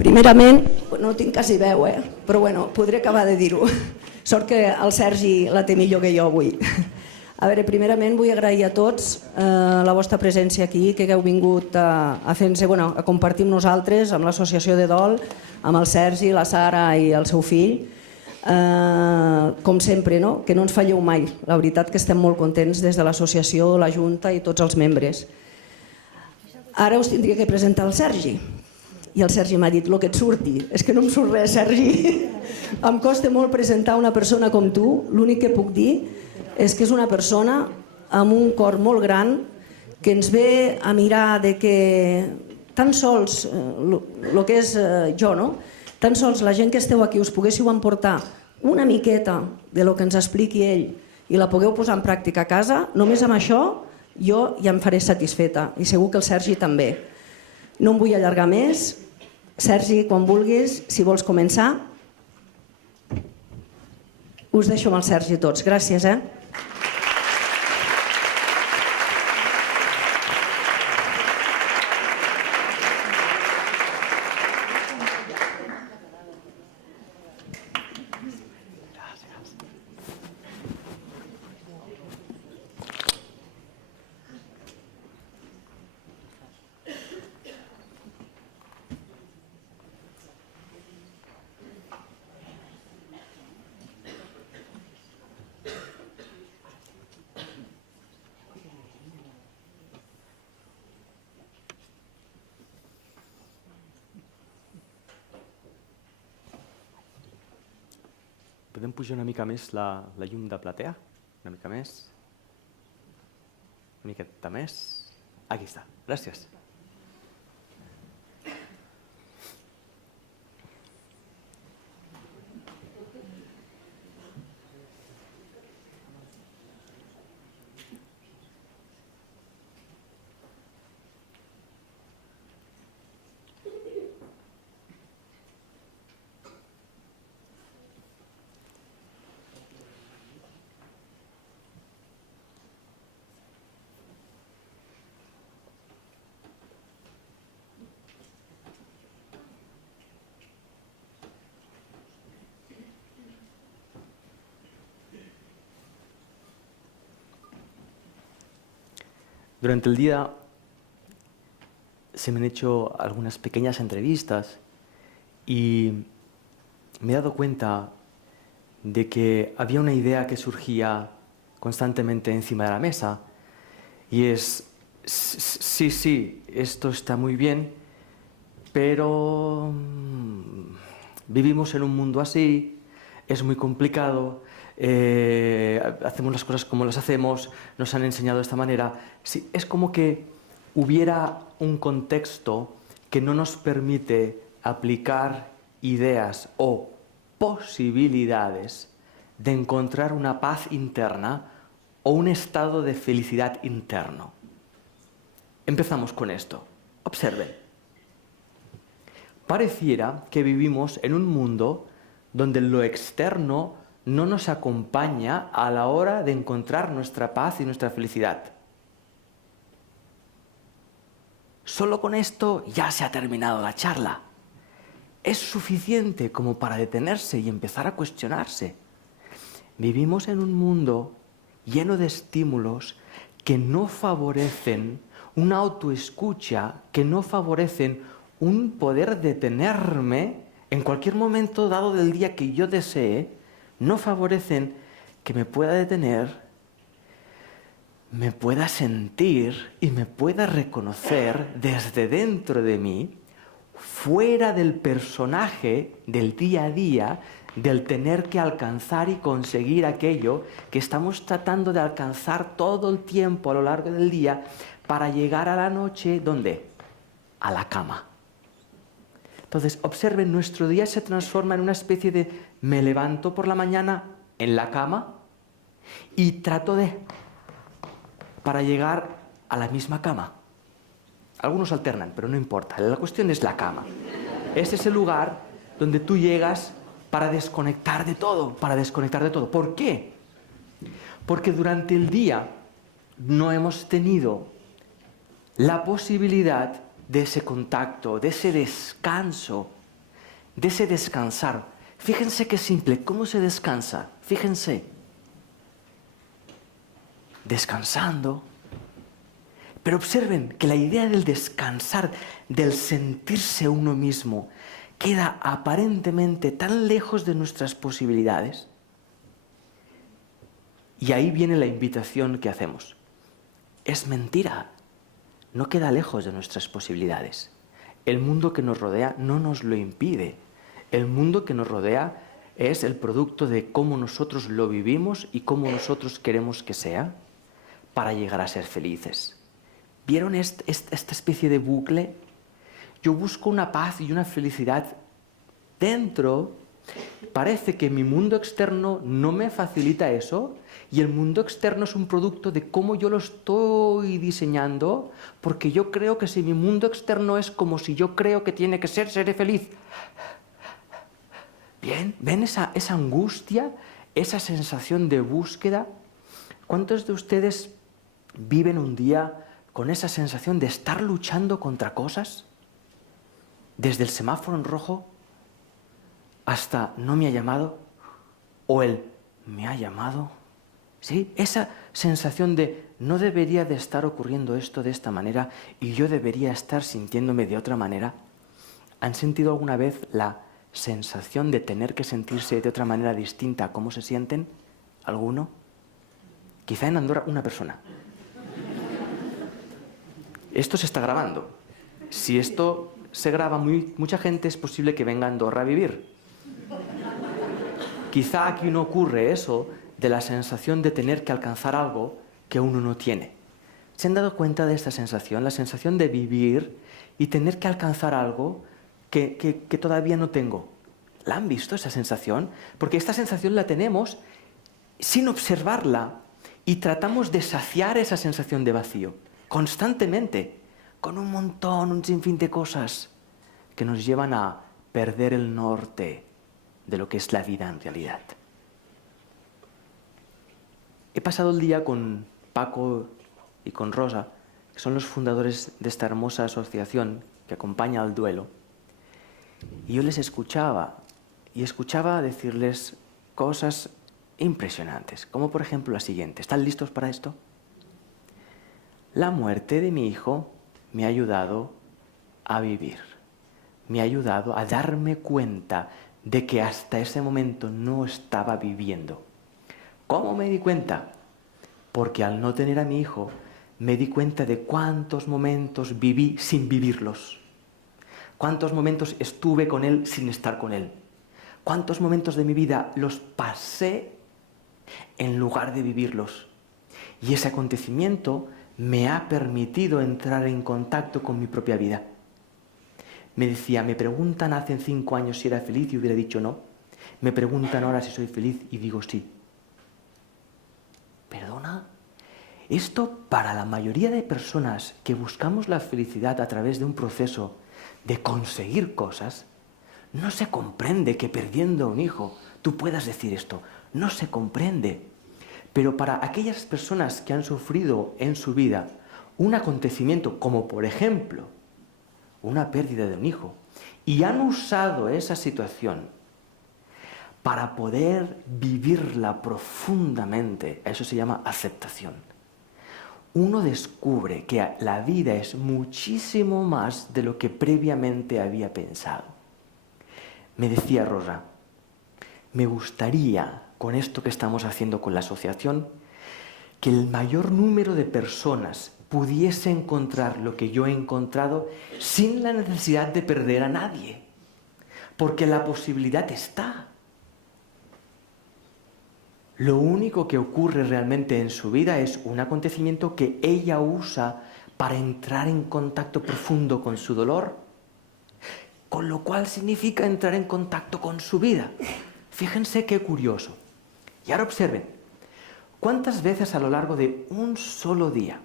Primerament, no tinc quasi veu, però bueno, podré acabar de dir-ho. Sort que el Sergi la té millor que jo avui. A veure, primerament vull agrair a tots la vostra presència aquí, que hagueu vingut a compartir amb nosaltres, amb l'associació de Dol, amb el Sergi, la Sara i el seu fill. Com sempre, que no ens falleu mai. La veritat que estem molt contents des de l'associació, la Junta i tots els membres. Ara us tindria que presentar el Sergi. I el Sergi m'ha dit, el que et surti. És que no em surt res, Sergi. Em costa molt presentar una persona com tu. L'únic que puc dir és que és una persona amb un cor molt gran que ens ve a mirar de que tan sols el que és jo, tan sols la gent que esteu aquí us poguéssiu emportar una miqueta de lo que ens expliqui ell i la pugueu posar en pràctica a casa, només amb això jo ja em faré satisfeta i segur que el Sergi també. No em vull allargar més. Sergi, quan vulguis, si vols començar. Us deixo amb el Sergi tots. Gràcies, Podem pujar una mica més la llum de platea? Una mica més? Una miqueta més? Aquí està. Gràcies. Durante el día se me han hecho algunas pequeñas entrevistas y me he dado cuenta de que había una idea que surgía constantemente encima de la mesa y es, sí, esto está muy bien, pero vivimos en un mundo así, es muy complicado. Hacemos las cosas como las hacemos, nos han enseñado de esta manera. Sí, es como que hubiera un contexto que no nos permite aplicar ideas o posibilidades de encontrar una paz interna o un estado de felicidad interno. Empezamos con esto. Observen. Pareciera que vivimos en un mundo donde lo externo no nos acompaña a la hora de encontrar nuestra paz y nuestra felicidad. Solo con esto ya se ha terminado la charla. Es suficiente como para detenerse y empezar a cuestionarse. Vivimos en un mundo lleno de estímulos que no favorecen una autoescucha, que no favorecen un poder detenerme en cualquier momento dado del día que yo desee, no favorecen que me pueda detener, me pueda sentir y me pueda reconocer desde dentro de mí, fuera del personaje del día a día, del tener que alcanzar y conseguir aquello que estamos tratando de alcanzar todo el tiempo a lo largo del día para llegar a la noche, ¿dónde? A la cama. Entonces, observen, nuestro día se transforma en una especie de me levanto por la mañana en la cama y trato para llegar a la misma cama. Algunos alternan, pero no importa. La cuestión es la cama. Es ese lugar donde tú llegas para desconectar de todo, ¿Por qué? Porque durante el día no hemos tenido la posibilidad de ese contacto, de ese descanso de ese descansar. Fíjense qué simple, ¿cómo se descansa? Fíjense, descansando. Pero observen que la idea del descansar, del sentirse uno mismo, queda aparentemente tan lejos de nuestras posibilidades. Y ahí viene la invitación que hacemos. Es mentira, no queda lejos de nuestras posibilidades. El mundo que nos rodea no nos lo impide. El mundo que nos rodea es el producto de cómo nosotros lo vivimos y cómo nosotros queremos que sea para llegar a ser felices. ¿Vieron esta especie de bucle? Yo busco una paz y una felicidad dentro. Parece que mi mundo externo no me facilita eso y el mundo externo es un producto de cómo yo lo estoy diseñando, porque yo creo que si mi mundo externo es como si yo creo que tiene que ser, seré feliz. Bien, ¿ven esa angustia, esa sensación de búsqueda? ¿Cuántos de ustedes viven un día con esa sensación de estar luchando contra cosas? Desde el semáforo en rojo hasta no me ha llamado, o el me ha llamado. ¿Sí? Esa sensación de no debería de estar ocurriendo esto de esta manera y yo debería estar sintiéndome de otra manera. ¿Han sentido alguna vez la sensación de tener que sentirse de otra manera distinta a cómo se sienten? ¿Alguno? Quizá en Andorra una persona. Esto se está grabando. Si esto se graba mucha gente, es posible que venga a Andorra a vivir. Quizá aquí no ocurre eso de la sensación de tener que alcanzar algo que uno no tiene. ¿Se han dado cuenta de esta sensación? La sensación de vivir y tener que alcanzar algo que todavía no tengo. ¿La han visto esa sensación? Porque esta sensación la tenemos sin observarla y tratamos de saciar esa sensación de vacío constantemente con un sinfín de cosas que nos llevan a perder el norte de lo que es la vida en realidad. He pasado el día con Paco y con Rosa, que son los fundadores de esta hermosa asociación que acompaña al duelo, y yo les escuchaba decirles cosas impresionantes, como por ejemplo la siguiente. ¿Están listos para esto? La muerte de mi hijo me ha ayudado a vivir, me ha ayudado a darme cuenta de que hasta ese momento no estaba viviendo. ¿Cómo me di cuenta? Porque al no tener a mi hijo, me di cuenta de cuántos momentos viví sin vivirlos. Cuántos momentos estuve con él sin estar con él. Cuántos momentos de mi vida los pasé en lugar de vivirlos. Y ese acontecimiento me ha permitido entrar en contacto con mi propia vida. Me decía, me preguntan hace 5 años si era feliz y hubiera dicho no. Me preguntan ahora si soy feliz y digo sí. ¿Perdona? Esto para la mayoría de personas que buscamos la felicidad a través de un proceso de conseguir cosas, no se comprende que perdiendo a un hijo tú puedas decir esto. No se comprende. Pero para aquellas personas que han sufrido en su vida un acontecimiento como por ejemplo una pérdida de un hijo y han usado esa situación para poder vivirla profundamente, eso se llama aceptación. Uno descubre que la vida es muchísimo más de lo que previamente había pensado. Me decía Rosa, me gustaría, con esto que estamos haciendo con la asociación, que el mayor número de personas pudiese encontrar lo que yo he encontrado sin la necesidad de perder a nadie, porque la posibilidad está. Lo único que ocurre realmente en su vida es un acontecimiento que ella usa para entrar en contacto profundo con su dolor, con lo cual significa entrar en contacto con su vida. Fíjense qué curioso. Y ahora observen, ¿cuántas veces a lo largo de un solo día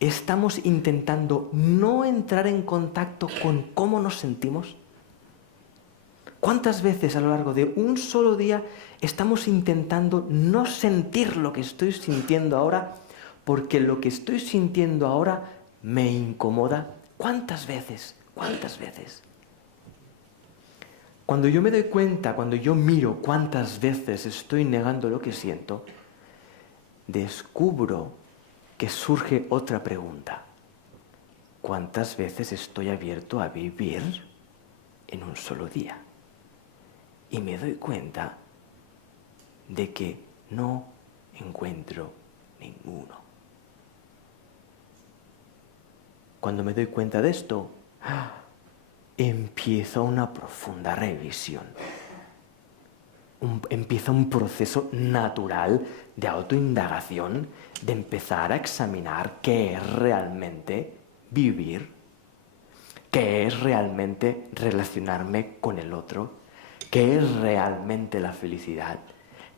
estamos intentando no entrar en contacto con cómo nos sentimos? ¿Cuántas veces a lo largo de un solo día estamos intentando no sentir lo que estoy sintiendo ahora porque lo que estoy sintiendo ahora me incomoda? ¿Cuántas veces? ¿Cuántas veces? Cuando yo me doy cuenta, cuando yo miro cuántas veces estoy negando lo que siento, descubro que surge otra pregunta. ¿Cuántas veces estoy abierto a vivir en un solo día? Y me doy cuenta de que no encuentro ninguno. Cuando me doy cuenta de esto, empieza una profunda revisión. Empieza un proceso natural de autoindagación, de empezar a examinar qué es realmente vivir, qué es realmente relacionarme con el otro, qué es realmente la felicidad,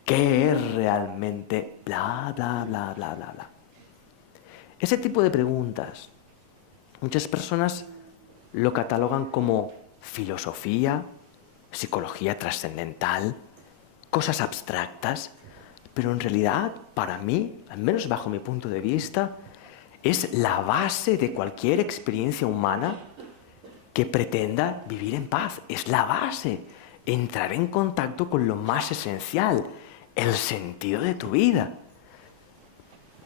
qué es realmente bla, bla, bla, bla, bla, bla. Ese tipo de preguntas, muchas personas lo catalogan como filosofía, psicología trascendental, cosas abstractas, pero en realidad, para mí, al menos bajo mi punto de vista, es la base de cualquier experiencia humana que pretenda vivir en paz. Es la base, entrar en contacto con lo más esencial, el sentido de tu vida.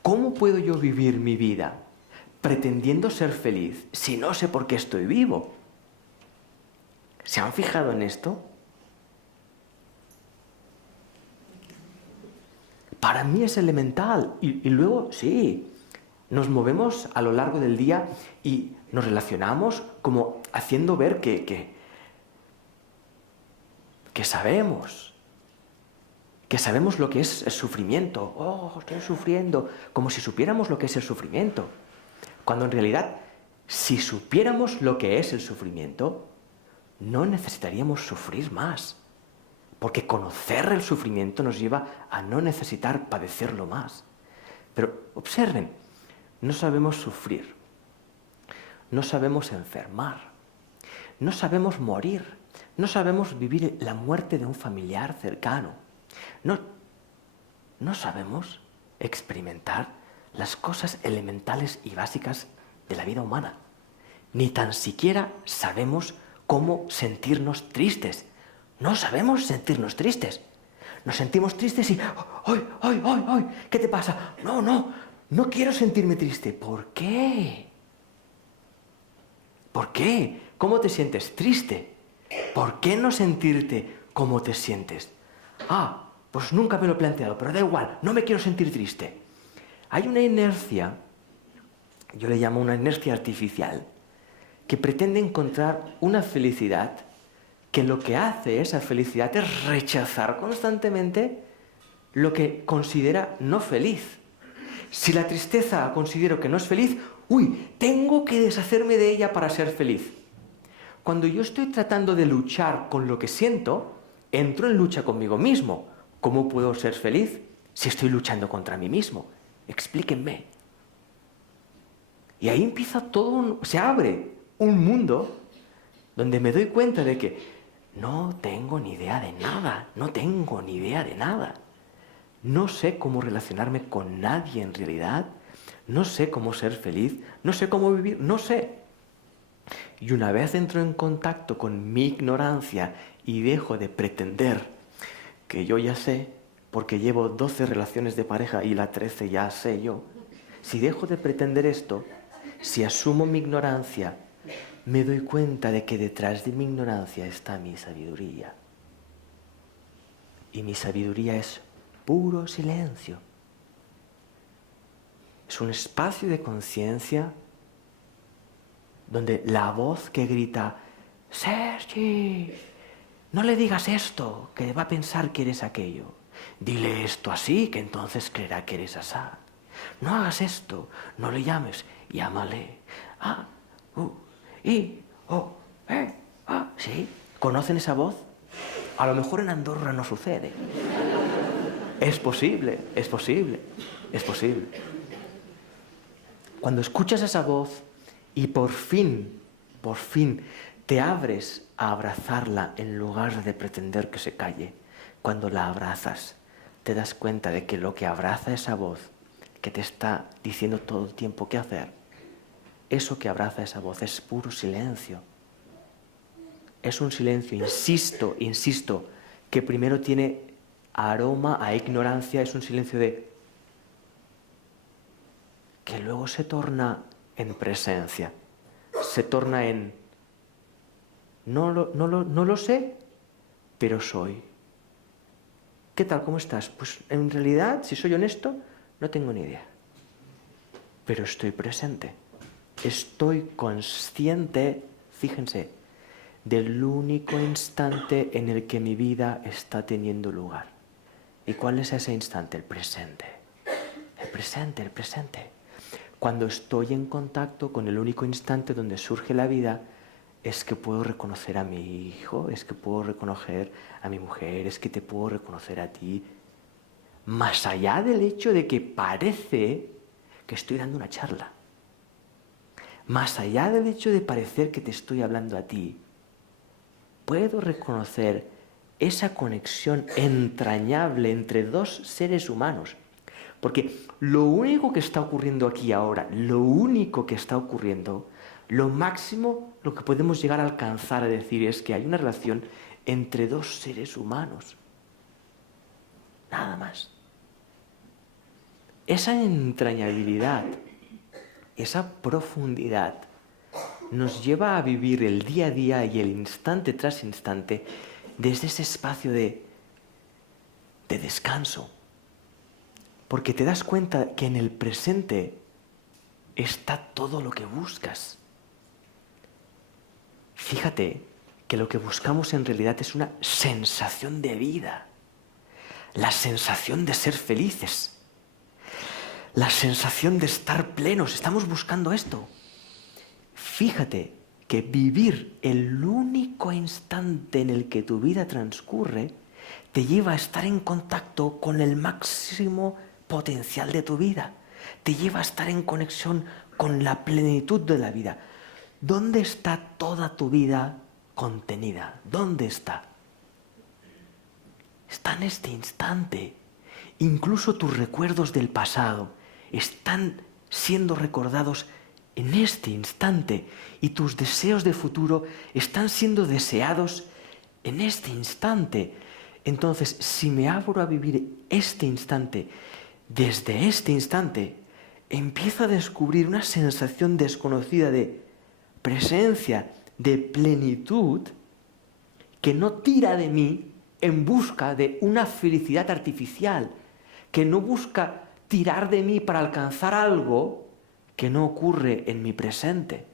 ¿Cómo puedo yo vivir mi vida pretendiendo ser feliz si no sé por qué estoy vivo? ¿Se han fijado en esto? Para mí es elemental. Y luego, sí, nos movemos a lo largo del día y nos relacionamos como haciendo ver que sabemos. Que sabemos lo que es el sufrimiento. Oh, estoy sufriendo. Como si supiéramos lo que es el sufrimiento. Cuando en realidad, si supiéramos lo que es el sufrimiento, no necesitaríamos sufrir más. Porque conocer el sufrimiento nos lleva a no necesitar padecerlo más. Pero observen, no sabemos sufrir, no sabemos enfermar, no sabemos morir, no sabemos vivir la muerte de un familiar cercano, no sabemos experimentar las cosas elementales y básicas de la vida humana. Ni tan siquiera sabemos cómo sentirnos tristes. No sabemos sentirnos tristes. Nos sentimos tristes y ¡ay, ay, ay, ay! ¿Qué te pasa? No quiero sentirme triste. ¿Por qué? ¿Por qué? ¿Cómo te sientes? Triste. ¿Por qué no sentirte cómo te sientes? Pues nunca me lo he planteado, pero da igual, no me quiero sentir triste. Hay una inercia, yo le llamo una inercia artificial, que pretende encontrar una felicidad que lo que hace esa felicidad es rechazar constantemente lo que considera no feliz. Si la tristeza considero que no es feliz, tengo que deshacerme de ella para ser feliz. Cuando yo estoy tratando de luchar con lo que siento, entro en lucha conmigo mismo. ¿Cómo puedo ser feliz si estoy luchando contra mí mismo? Explíquenme. Y ahí empieza se abre un mundo donde me doy cuenta de que no tengo ni idea de nada, No sé cómo relacionarme con nadie en realidad, no sé cómo ser feliz, no sé cómo vivir, no sé. Y una vez entro en contacto con mi ignorancia y dejo de pretender que yo ya sé, porque llevo 12 relaciones de pareja y la 13 ya sé yo, si dejo de pretender esto, si asumo mi ignorancia, me doy cuenta de que detrás de mi ignorancia está mi sabiduría. Y mi sabiduría es puro silencio. Es un espacio de conciencia donde la voz que grita, Sergi, no le digas esto, que va a pensar que eres aquello. Dile esto así, que entonces creerá que eres asá. No hagas esto, no le llames, llámale. ¿Sí? ¿Conocen esa voz? A lo mejor en Andorra no sucede. Es posible. Cuando escuchas esa voz y por fin te abres a abrazarla en lugar de pretender que se calle, cuando la abrazas, te das cuenta de que lo que abraza esa voz, que te está diciendo todo el tiempo qué hacer, eso que abraza esa voz es puro silencio. es un silencio, insisto, que primero tiene aroma a ignorancia, es un silencio que luego se torna en presencia, se torna en no lo sé, pero soy. ¿Qué tal? ¿Cómo estás? Pues en realidad, si soy honesto, no tengo ni idea. Pero estoy presente. Estoy consciente, fíjense, del único instante en el que mi vida está teniendo lugar. ¿Y cuál es ese instante? El presente. El presente, el presente. Cuando estoy en contacto con el único instante donde surge la vida, es que puedo reconocer a mi hijo, es que puedo reconocer a mi mujer, es que te puedo reconocer a ti. Más allá del hecho de que parece que estoy dando una charla. Más allá del hecho de parecer que te estoy hablando a ti, puedo reconocer esa conexión entrañable entre dos seres humanos. Porque lo único que está ocurriendo aquí ahora, lo único que está ocurriendo, lo máximo, lo que podemos llegar a alcanzar a decir es que hay una relación entre dos seres humanos. Nada más. Esa entrañabilidad, esa profundidad, nos lleva a vivir el día a día y el instante tras instante desde ese espacio de descanso. Porque te das cuenta que en el presente está todo lo que buscas. Fíjate que lo que buscamos en realidad es una sensación de vida, la sensación de ser felices, la sensación de estar plenos. Estamos buscando esto. Fíjate que vivir el único instante en el que tu vida transcurre te lleva a estar en contacto con el máximo potencial de tu vida. Te lleva a estar en conexión con la plenitud de la vida. ¿Dónde está toda tu vida contenida? ¿Dónde está? Está en este instante. Incluso tus recuerdos del pasado están siendo recordados en este instante y tus deseos de futuro están siendo deseados en este instante. Entonces, si me abro a vivir este instante, desde este instante, empiezo a descubrir una sensación desconocida de presencia, de plenitud, que no tira de mí en busca de una felicidad artificial, que no busca tirar de mí para alcanzar algo que no ocurre en mi presente.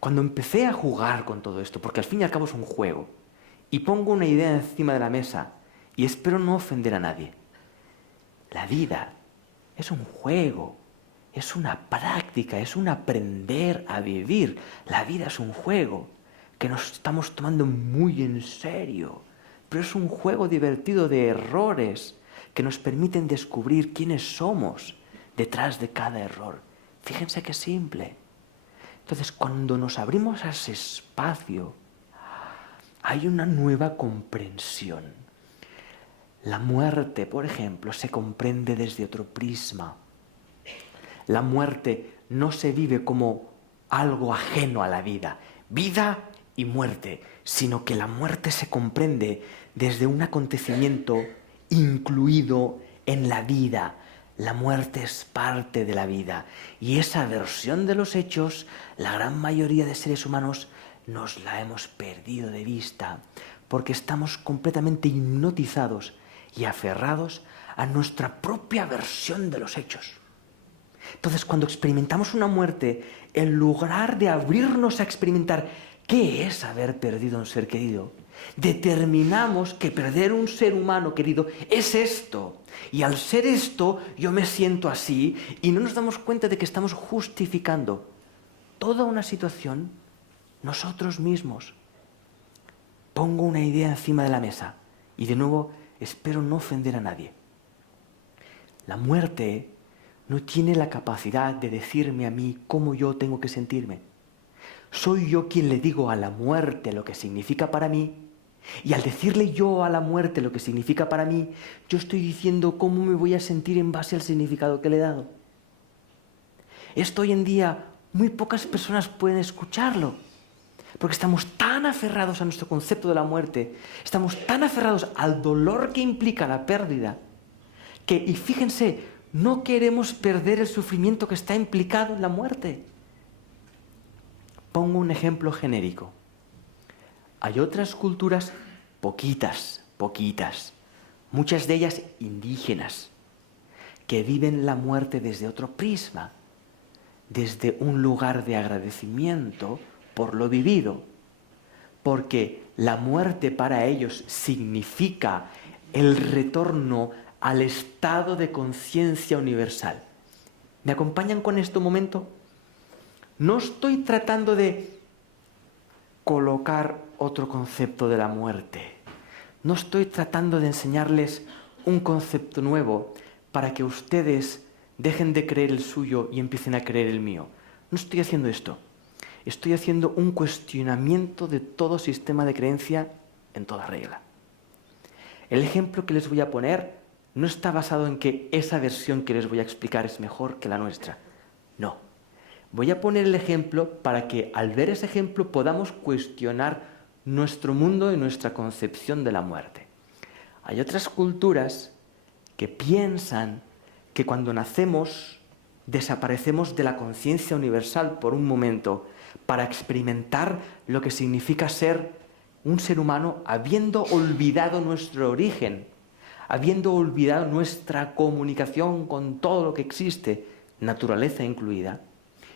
Cuando empecé a jugar con todo esto, porque al fin y al cabo es un juego, y pongo una idea encima de la mesa, y espero no ofender a nadie. La vida es un juego, es una práctica, es un aprender a vivir. La vida es un juego que nos estamos tomando muy en serio, pero es un juego divertido de errores que nos permiten descubrir quiénes somos detrás de cada error. Fíjense qué simple. Entonces, cuando nos abrimos a ese espacio, hay una nueva comprensión. La muerte, por ejemplo, se comprende desde otro prisma. La muerte no se vive como algo ajeno a la vida, vida y muerte, sino que la muerte se comprende desde un acontecimiento incluido en la vida. La muerte es parte de la vida y esa versión de los hechos, la gran mayoría de seres humanos nos la hemos perdido de vista porque estamos completamente hipnotizados y aferrados a nuestra propia versión de los hechos. Entonces, cuando experimentamos una muerte, en lugar de abrirnos a experimentar qué es haber perdido a un ser querido, determinamos que perder un ser humano querido es esto. Y al ser esto, yo me siento así y no nos damos cuenta de que estamos justificando toda una situación nosotros mismos. Pongo una idea encima de la mesa y de nuevo espero no ofender a nadie. La muerte no tiene la capacidad de decirme a mí cómo yo tengo que sentirme. Soy yo quien le digo a la muerte lo que significa para mí, y al decirle yo a la muerte lo que significa para mí, yo estoy diciendo cómo me voy a sentir en base al significado que le he dado. Esto hoy en día muy pocas personas pueden escucharlo, Porque estamos tan aferrados a nuestro concepto de la muerte, estamos tan aferrados al dolor que implica la pérdida, y fíjense, no queremos perder el sufrimiento que está implicado en la muerte. Pongo un ejemplo genérico. Hay otras culturas, poquitas, muchas de ellas indígenas, que viven la muerte desde otro prisma, desde un lugar de agradecimiento por lo vivido, porque la muerte para ellos significa el retorno al estado de conciencia universal. ¿Me acompañan con esto un momento? No estoy tratando de colocar otro concepto de la muerte. No estoy tratando de enseñarles un concepto nuevo para que ustedes dejen de creer el suyo y empiecen a creer el mío. No estoy haciendo esto. Estoy haciendo un cuestionamiento de todo sistema de creencia en toda regla. El ejemplo que les voy a poner no está basado en que esa versión que les voy a explicar es mejor que la nuestra. No. Voy a poner el ejemplo para que al ver ese ejemplo podamos cuestionar nuestro mundo y nuestra concepción de la muerte. Hay otras culturas que piensan que cuando nacemos desaparecemos de la conciencia universal por un momento para experimentar lo que significa ser un ser humano habiendo olvidado nuestro origen, habiendo olvidado nuestra comunicación con todo lo que existe, naturaleza incluida.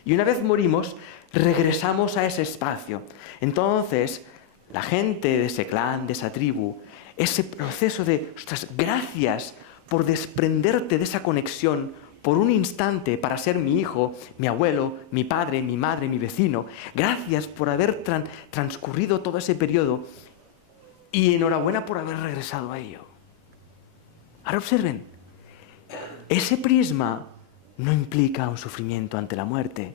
Y una vez morimos, regresamos a ese espacio. Entonces, la gente de ese clan, de esa tribu, ese proceso de, ostras, gracias por desprenderte de esa conexión por un instante para ser mi hijo, mi abuelo, mi padre, mi madre, mi vecino. Gracias por haber transcurrido todo ese periodo y enhorabuena por haber regresado a ello. Ahora observen, ese prisma no implica un sufrimiento ante la muerte,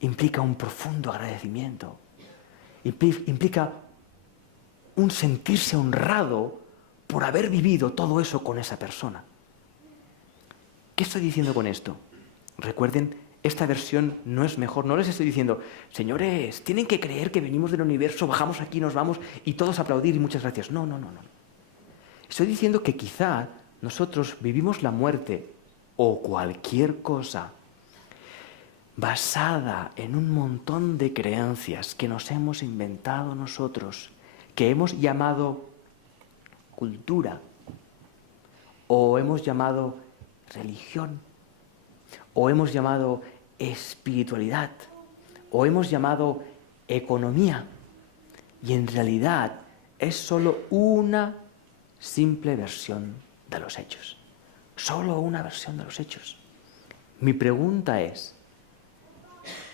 implica un profundo agradecimiento, implica un sentirse honrado por haber vivido todo eso con esa persona. ¿Qué estoy diciendo con esto? Recuerden, esta versión no es mejor, no les estoy diciendo, señores, tienen que creer que venimos del universo, bajamos aquí, nos vamos y todos aplaudir y muchas gracias. No. Estoy diciendo que quizá nosotros vivimos la muerte o cualquier cosa basada en un montón de creencias que nos hemos inventado nosotros, que hemos llamado cultura, o hemos llamado religión, o hemos llamado espiritualidad, o hemos llamado economía, y en realidad es solo una simple versión de los hechos. Solo una versión de los hechos. Mi pregunta es,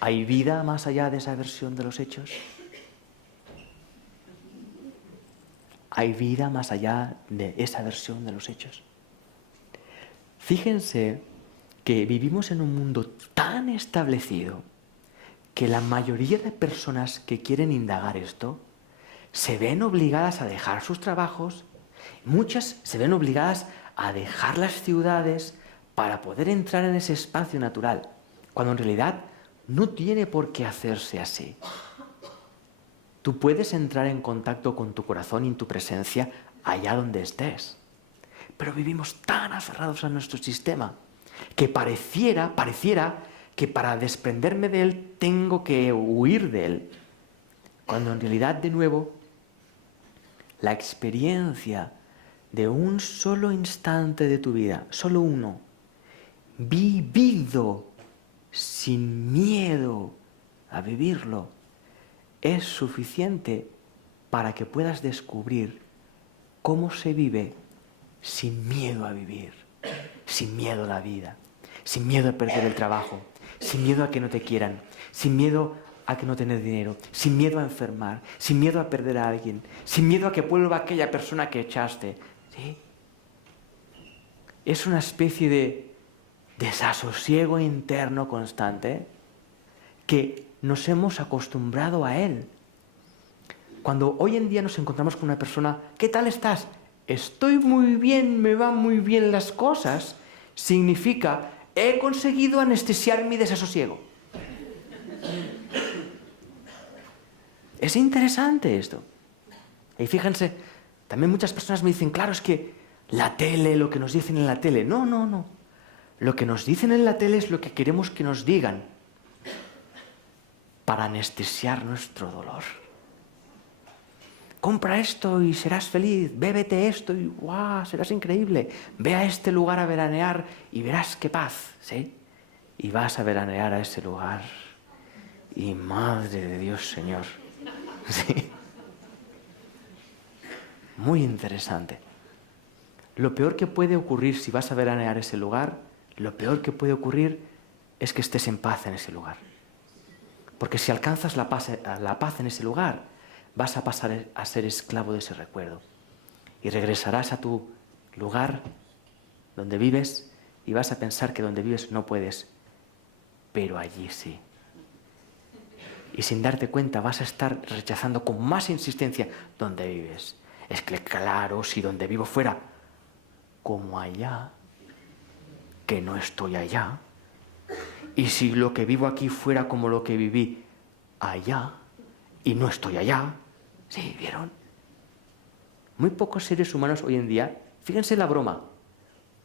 ¿hay vida más allá de esa versión de los hechos? ¿Hay vida más allá de esa versión de los hechos? Fíjense que vivimos en un mundo tan establecido que la mayoría de personas que quieren indagar esto se ven obligadas a dejar sus trabajos. Muchas se ven obligadas a dejar las ciudades para poder entrar en ese espacio natural, cuando en realidad no tiene por qué hacerse así. Tú puedes entrar en contacto con tu corazón y en tu presencia allá donde estés. Pero vivimos tan aferrados a nuestro sistema que pareciera que para desprenderme de él tengo que huir de él. Cuando en realidad, de nuevo, la experiencia de un solo instante de tu vida, solo uno, vivido sin miedo a vivirlo, es suficiente para que puedas descubrir cómo se vive sin miedo a vivir, sin miedo a la vida, sin miedo a perder el trabajo, sin miedo a que no te quieran, sin miedo a que no tener dinero, sin miedo a enfermar, sin miedo a perder a alguien, sin miedo a que vuelva aquella persona que echaste. ¿Sí? Es una especie de desasosiego interno constante que nos hemos acostumbrado a él. Cuando hoy en día nos encontramos con una persona, ¿qué tal estás? Estoy muy bien, me van muy bien las cosas, significa, he conseguido anestesiar mi desasosiego. Es interesante esto. Y fíjense, también muchas personas me dicen, claro, es que la tele, lo que nos dicen en la tele. No, no, no. Lo que nos dicen en la tele es lo que queremos que nos digan para anestesiar nuestro dolor. Compra esto y serás feliz, bébete esto y ¡guau! Serás increíble. Ve a este lugar a veranear y verás qué paz, ¿sí? Y vas a veranear a ese lugar y madre de Dios, Señor. ¿Sí? Muy interesante. Lo peor que puede ocurrir si vas a veranear ese lugar, lo peor que puede ocurrir es que estés en paz en ese lugar. Porque si alcanzas la paz en ese lugar, vas a pasar a ser esclavo de ese recuerdo. Y regresarás a tu lugar donde vives y vas a pensar que donde vives no puedes, pero allí sí. Y sin darte cuenta vas a estar rechazando con más insistencia donde vives. Es que claro, si donde vivo fuera como allá, que no estoy allá, y si lo que vivo aquí fuera como lo que viví allá, y no estoy allá, ¿sí? ¿Vieron? Muy pocos seres humanos hoy en día, fíjense la broma,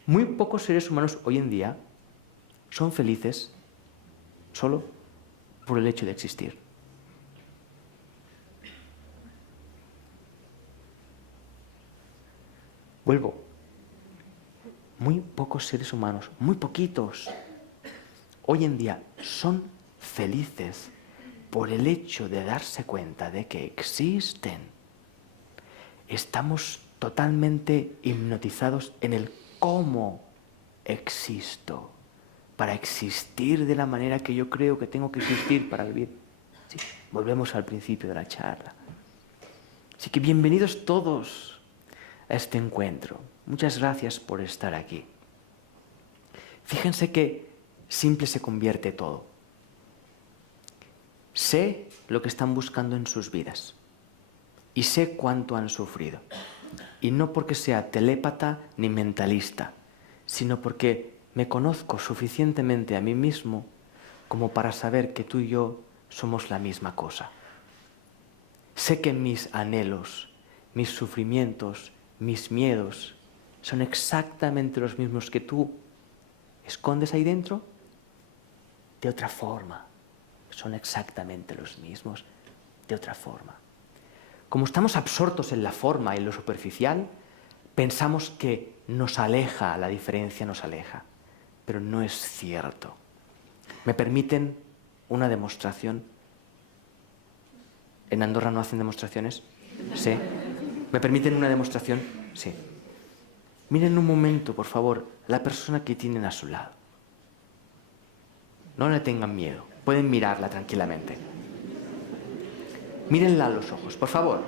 muy pocos seres humanos hoy en día son felices solo por el hecho de existir. Vuelvo. Muy pocos seres humanos, muy poquitos, hoy en día son felices por el hecho de darse cuenta de que existen. Estamos totalmente hipnotizados en el cómo existo, para existir de la manera que yo creo que tengo que existir para vivir. Sí, volvemos al principio de la charla. Así que bienvenidos todos a este encuentro. Muchas gracias por estar aquí. Fíjense qué simple se convierte todo. Sé lo que están buscando en sus vidas y sé cuánto han sufrido. Y no porque sea telépata ni mentalista, sino porque me conozco suficientemente a mí mismo como para saber que tú y yo somos la misma cosa. Sé que mis anhelos, mis sufrimientos, mis miedos son exactamente los mismos que tú escondes ahí dentro, de otra forma. Son exactamente los mismos, de otra forma. Como estamos absortos en la forma y en lo superficial, pensamos que nos aleja, la diferencia nos aleja, pero no es cierto. ¿Me permiten una demostración? ¿En Andorra no hacen demostraciones? ¿Sí? ¿Me permiten una demostración? Sí. Miren un momento, por favor, la persona que tienen a su lado. No le tengan miedo, pueden mirarla tranquilamente. Mírenla a los ojos, por favor.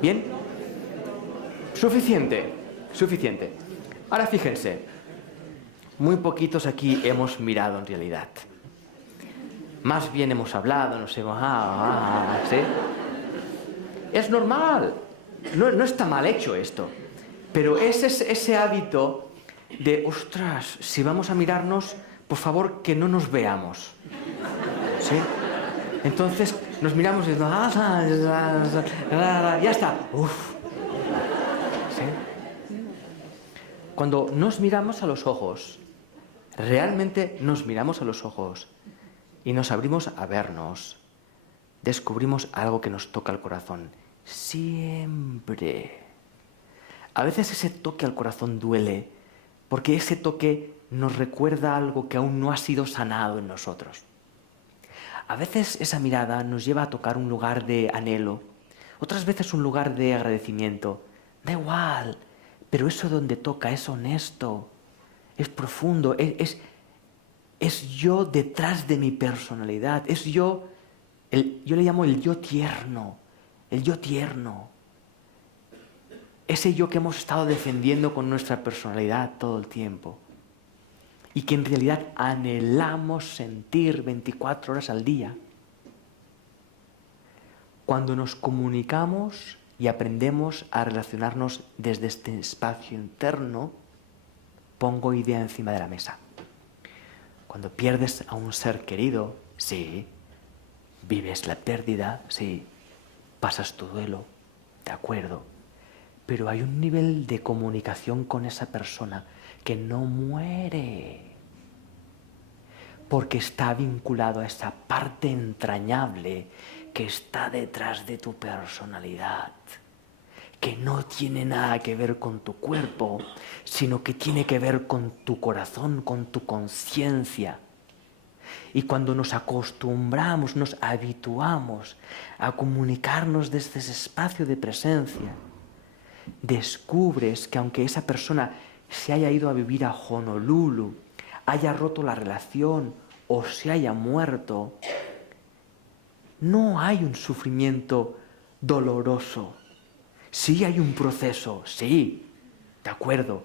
¿Bien? Suficiente, suficiente. Ahora fíjense, muy poquitos aquí hemos mirado en realidad. Más bien hemos hablado, nos hemos... ¿sí? Es normal, no está mal hecho esto, pero es ese hábito de, ostras, si vamos a mirarnos, por favor, que no nos veamos. ¿Sí? Entonces nos miramos y decimos, ya está. Uf. ¿Sí? Cuando nos miramos a los ojos, realmente nos miramos a los ojos y nos abrimos a vernos, descubrimos algo que nos toca el corazón. Siempre. A veces ese toque al corazón duele, porque ese toque nos recuerda algo que aún no ha sido sanado en nosotros. A veces esa mirada nos lleva a tocar un lugar de anhelo, otras veces un lugar de agradecimiento. Da igual, pero eso donde toca es honesto, es profundo, es yo detrás de mi personalidad, es yo le llamo el yo tierno, el yo tierno. Ese yo que hemos estado defendiendo con nuestra personalidad todo el tiempo y que en realidad anhelamos sentir 24 horas al día. Cuando nos comunicamos y aprendemos a relacionarnos desde este espacio interno, pongo idea encima de la mesa. Cuando pierdes a un ser querido, sí, vives la pérdida, sí, pasas tu duelo, de acuerdo, pero hay un nivel de comunicación con esa persona que no muere, porque está vinculado a esa parte entrañable que está detrás de tu personalidad, que no tiene nada que ver con tu cuerpo, sino que tiene que ver con tu corazón, con tu conciencia. Y cuando nos acostumbramos, nos habituamos a comunicarnos desde ese espacio de presencia, descubres que aunque esa persona se haya ido a vivir a Honolulu, haya roto la relación o se haya muerto, no hay un sufrimiento doloroso. Sí hay un proceso, sí, de acuerdo,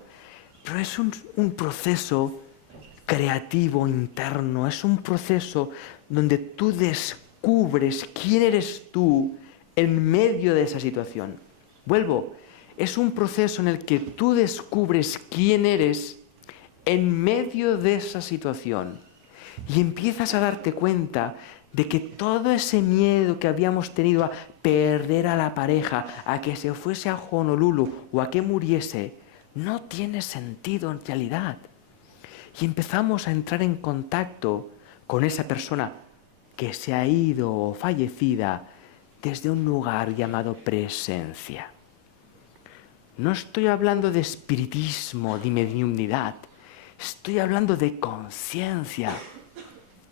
pero es un proceso creativo interno, es un proceso donde tú descubres quién eres tú en medio de esa situación. Vuelvo, es un proceso en el que tú descubres quién eres en medio de esa situación y empiezas a darte cuenta de que todo ese miedo que habíamos tenido a perder a la pareja, a que se fuese a Honolulu o a que muriese, no tiene sentido en realidad. Y empezamos a entrar en contacto con esa persona que se ha ido o fallecida desde un lugar llamado presencia. No estoy hablando de espiritismo, de mediunidad, estoy hablando de conciencia.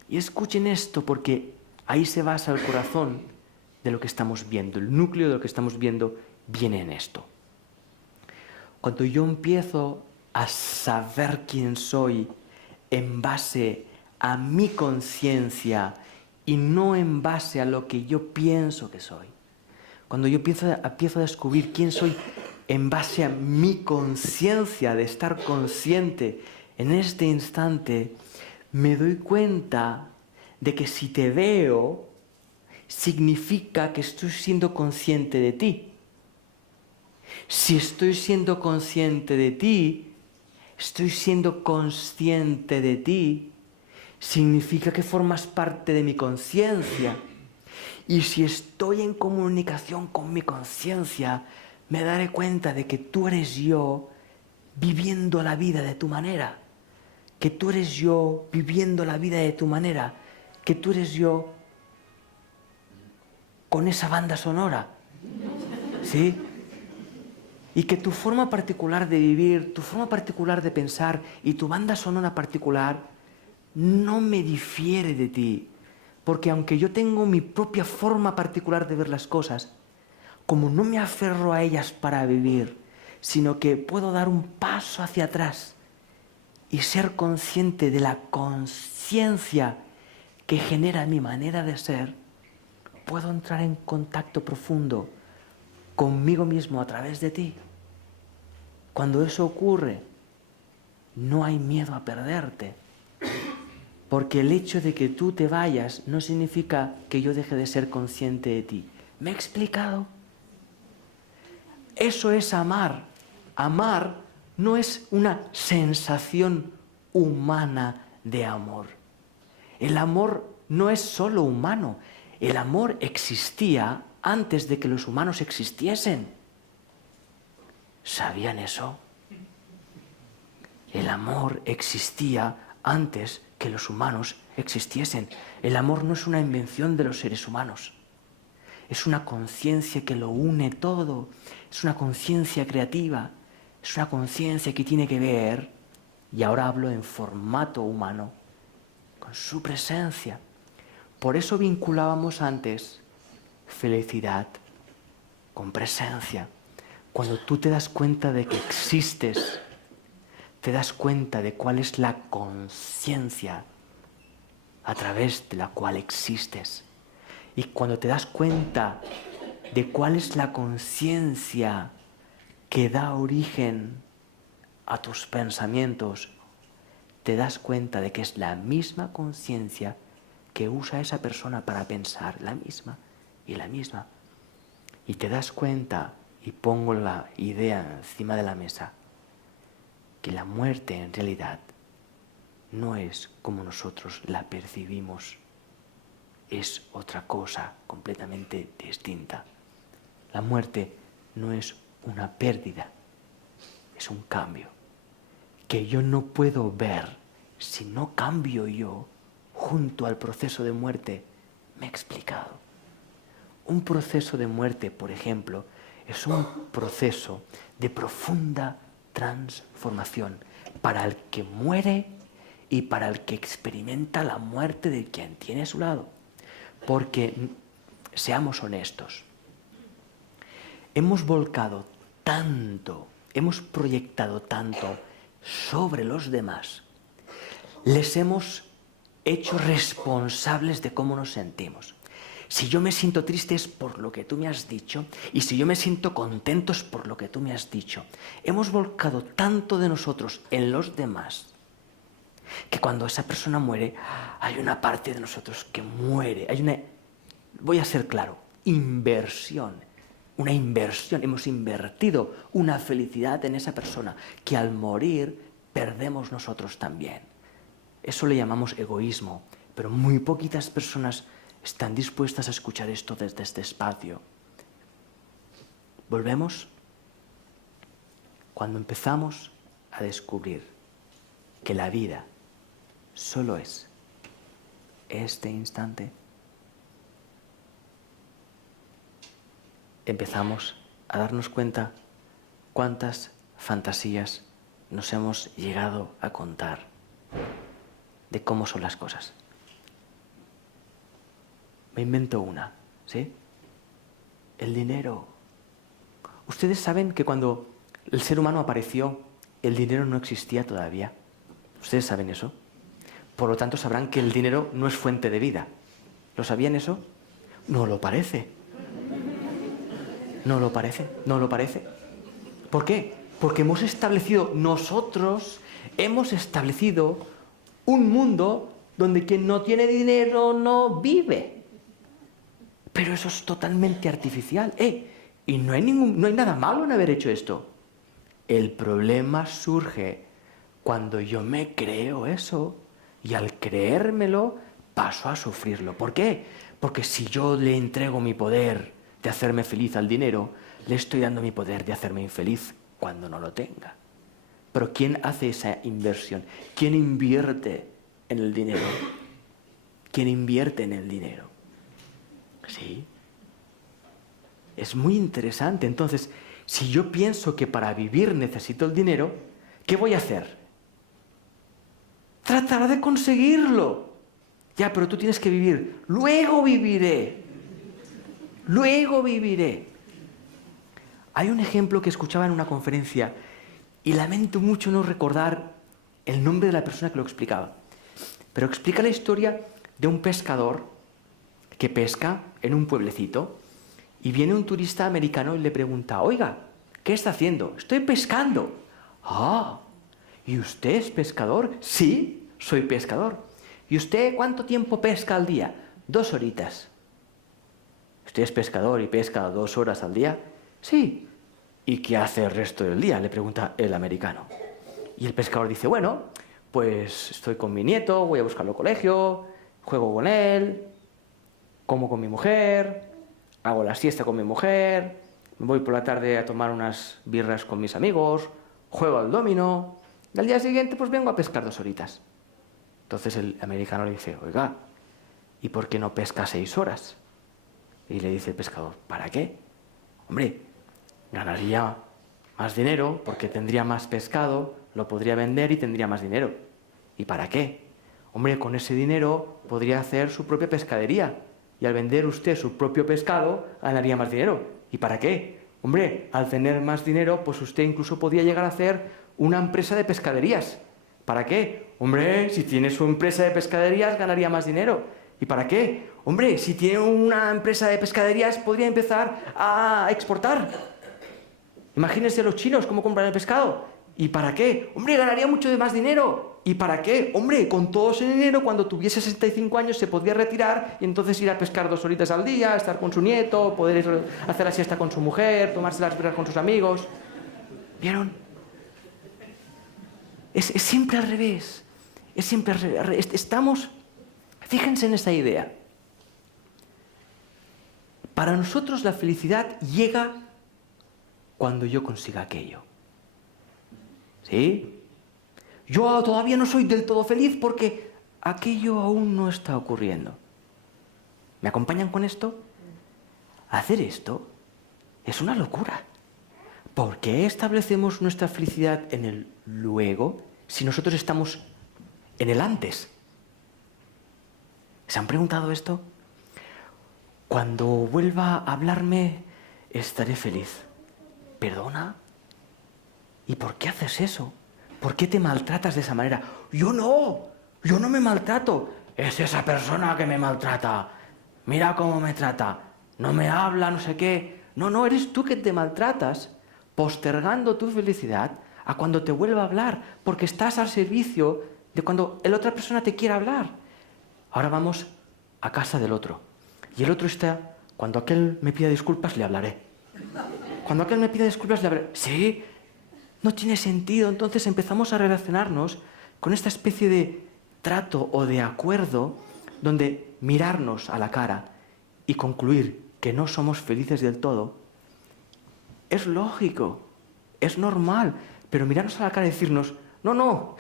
Y escuchen esto porque ahí se basa el corazón de lo que estamos viendo, el núcleo de lo que estamos viendo viene en esto. Cuando yo empiezo a saber quién soy en base a mi conciencia y no en base a lo que yo pienso que soy, cuando yo empiezo a descubrir quién soy en base a mi conciencia de estar consciente en este instante, me doy cuenta de que si te veo, significa que estoy siendo consciente de ti. Si estoy siendo consciente de ti, estoy siendo consciente de ti, significa que formas parte de mi conciencia. Y si estoy en comunicación con mi conciencia, me daré cuenta de que tú eres yo viviendo la vida de tu manera. Que tú eres yo viviendo la vida de tu manera. Que tú eres yo con esa banda sonora. ¿Sí? Y que tu forma particular de vivir, tu forma particular de pensar y tu banda sonora particular no me difiere de ti. Porque aunque yo tengo mi propia forma particular de ver las cosas, como no me aferro a ellas para vivir, sino que puedo dar un paso hacia atrás y ser consciente de la conciencia que genera mi manera de ser, puedo entrar en contacto profundo conmigo mismo a través de ti. Cuando eso ocurre, no hay miedo a perderte. Porque el hecho de que tú te vayas no significa que yo deje de ser consciente de ti. ¿Me he explicado? Eso es amar. Amar no es una sensación humana de amor. El amor no es solo humano. El amor existía antes de que los humanos existiesen. ¿Sabían eso? El amor existía antes que los humanos existiesen. El amor no es una invención de los seres humanos. Es una conciencia que lo une todo. Es una conciencia creativa. Es una conciencia que tiene que ver, y ahora hablo en formato humano, con su presencia. Por eso vinculábamos antes felicidad con presencia. Cuando tú te das cuenta de que existes, te das cuenta de cuál es la conciencia a través de la cual existes. Y cuando te das cuenta de cuál es la conciencia que da origen a tus pensamientos, te das cuenta de que es la misma conciencia que usa esa persona para pensar, la misma y la misma. Y te das cuenta, y pongo la idea encima de la mesa, que la muerte en realidad no es como nosotros la percibimos, es otra cosa completamente distinta. La muerte no es una pérdida, es un cambio que yo no puedo ver si no cambio yo junto al proceso de muerte. Me he explicado. Un proceso de muerte, por ejemplo, es un proceso de profunda transformación para el que muere y para el que experimenta la muerte de quien tiene a su lado. Porque, seamos honestos, hemos volcado tanto, hemos proyectado tanto sobre los demás, les hemos hecho responsables de cómo nos sentimos. Si yo me siento triste es por lo que tú me has dicho, y si yo me siento contento es por lo que tú me has dicho. Hemos volcado tanto de nosotros en los demás, que cuando esa persona muere, hay una parte de nosotros que muere. Hay una, voy a ser claro, inversión. Una inversión. Hemos invertido una felicidad en esa persona que al morir perdemos nosotros también. Eso le llamamos egoísmo, pero muy poquitas personas están dispuestas a escuchar esto desde este espacio. Volvemos cuando empezamos a descubrir que la vida solo es este instante. Empezamos a darnos cuenta cuántas fantasías nos hemos llegado a contar de cómo son las cosas. Me invento una, ¿sí? El dinero. Ustedes saben que cuando el ser humano apareció, el dinero no existía todavía. ¿Ustedes saben eso? Por lo tanto, sabrán que el dinero no es fuente de vida. ¿Lo sabían eso? No lo parece. No lo parece, no lo parece. ¿Por qué? Porque nosotros hemos establecido un mundo donde quien no tiene dinero no vive. Pero eso es totalmente artificial. Y no hay nada malo en haber hecho esto. El problema surge cuando yo me creo eso y al creérmelo paso a sufrirlo. ¿Por qué? Porque si yo le entrego mi poder de hacerme feliz al dinero, le estoy dando mi poder de hacerme infeliz cuando no lo tenga. Pero ¿quién hace esa inversión? ¿Quién invierte en el dinero? ¿Quién invierte en el dinero? Sí. Es muy interesante. Entonces, si yo pienso que para vivir necesito el dinero, ¿qué voy a hacer? Tratar de conseguirlo. Ya, pero tú tienes que vivir. Luego viviré. Luego viviré. Hay un ejemplo que escuchaba en una conferencia y lamento mucho no recordar el nombre de la persona que lo explicaba. Pero explica la historia de un pescador que pesca en un pueblecito y viene un turista americano y le pregunta: oiga, ¿qué está haciendo? Estoy pescando. Ah, ¿y usted es pescador? Sí, soy pescador. ¿Y usted cuánto tiempo pesca al día? 2 horitas. ¿Usted es pescador y pesca 2 horas al día? Sí. ¿Y qué hace el resto del día?, le pregunta el americano. Y el pescador dice: bueno, pues estoy con mi nieto, voy a buscarlo al colegio, juego con él, como con mi mujer, hago la siesta con mi mujer, me voy por la tarde a tomar unas birras con mis amigos, juego al dominó, y al día siguiente pues vengo a pescar 2 horitas. Entonces el americano le dice: oiga, ¿y por qué no pesca 6 horas? Y le dice el pescador: ¿para qué? Hombre, ganaría más dinero porque tendría más pescado, lo podría vender y tendría más dinero. ¿Y para qué? Hombre, con ese dinero podría hacer su propia pescadería y al vender usted su propio pescado ganaría más dinero. ¿Y para qué? Hombre, al tener más dinero, pues usted incluso podría llegar a hacer una empresa de pescaderías. ¿Para qué? Hombre, si tiene su empresa de pescaderías ganaría más dinero. ¿Y para qué? Hombre, si tiene una empresa de pescaderías podría empezar a exportar. Imagínense los chinos cómo compran el pescado. ¿Y para qué? Hombre, ganaría mucho de más dinero. ¿Y para qué? Hombre, con todo ese dinero, cuando tuviese 65 años se podría retirar y entonces ir a pescar 2 horitas al día, estar con su nieto, poder hacer la siesta con su mujer, tomarse las birras con sus amigos. ¿Vieron? Es siempre al revés. Es siempre al revés. Fíjense en esta idea. Para nosotros la felicidad llega cuando yo consiga aquello. ¿Sí? Yo todavía no soy del todo feliz porque aquello aún no está ocurriendo. ¿Me acompañan con esto? Hacer esto es una locura. ¿Por qué establecemos nuestra felicidad en el luego si nosotros estamos en el antes? ¿Se han preguntado esto? Cuando vuelva a hablarme, estaré feliz. ¿Perdona? ¿Y por qué haces eso? ¿Por qué te maltratas de esa manera? Yo no me maltrato. Es esa persona que me maltrata. Mira cómo me trata. No me habla, no sé qué. No, eres tú que te maltratas, postergando tu felicidad a cuando te vuelva a hablar, porque estás al servicio de cuando la otra persona te quiera hablar. Ahora vamos a casa del otro. Y el otro está, cuando aquel me pida disculpas, le hablaré. Cuando aquel me pida disculpas, le hablaré. Sí, no tiene sentido. Entonces empezamos a relacionarnos con esta especie de trato o de acuerdo donde mirarnos a la cara y concluir que no somos felices del todo es lógico, es normal, pero mirarnos a la cara y decirnos, no,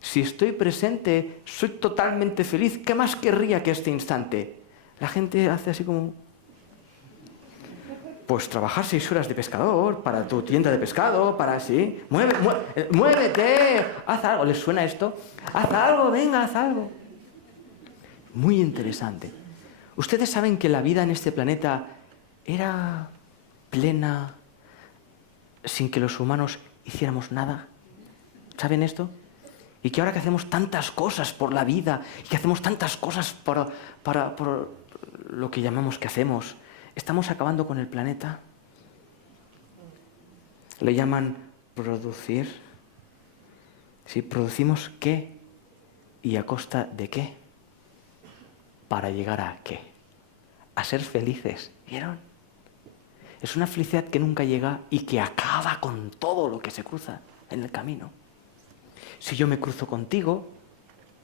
si estoy presente, soy totalmente feliz, ¿qué más querría que este instante? La gente hace así como, pues trabajar 6 horas de pescador para tu tienda de pescado, para así, muévete, haz algo. ¿Les suena esto? Haz algo, venga, haz algo. Muy interesante. Ustedes saben que la vida en este planeta era plena sin que los humanos hiciéramos nada. ¿Saben esto? Y que ahora que hacemos tantas cosas por la vida y que hacemos tantas cosas por lo que llamamos que hacemos, estamos acabando con el planeta. Le llaman producir. ¿Sí? ¿Producimos qué? ¿Y a costa de qué? ¿Para llegar a qué? A ser felices. ¿Vieron? Es una felicidad que nunca llega y que acaba con todo lo que se cruza en el camino. Si yo me cruzo contigo,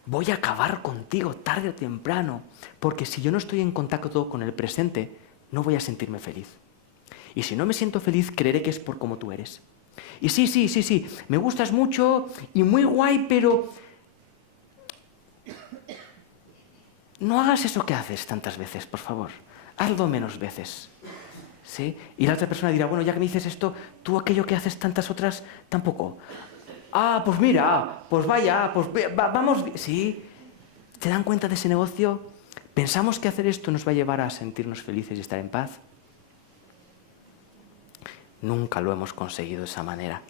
voy a acabar contigo tarde o temprano, porque si yo no estoy en contacto con el presente, no voy a sentirme feliz. Y si no me siento feliz, creeré que es por cómo tú eres. Y sí, me gustas mucho y muy guay, pero no hagas eso que haces tantas veces, por favor. Hazlo menos veces. ¿Sí? Y la otra persona dirá, bueno, ya que me dices esto, tú aquello que haces tantas otras, tampoco. Ah, pues mira, pues vaya, pues vamos. Sí, ¿se dan cuenta de ese negocio? ¿Pensamos que hacer esto nos va a llevar a sentirnos felices y estar en paz? Nunca lo hemos conseguido de esa manera.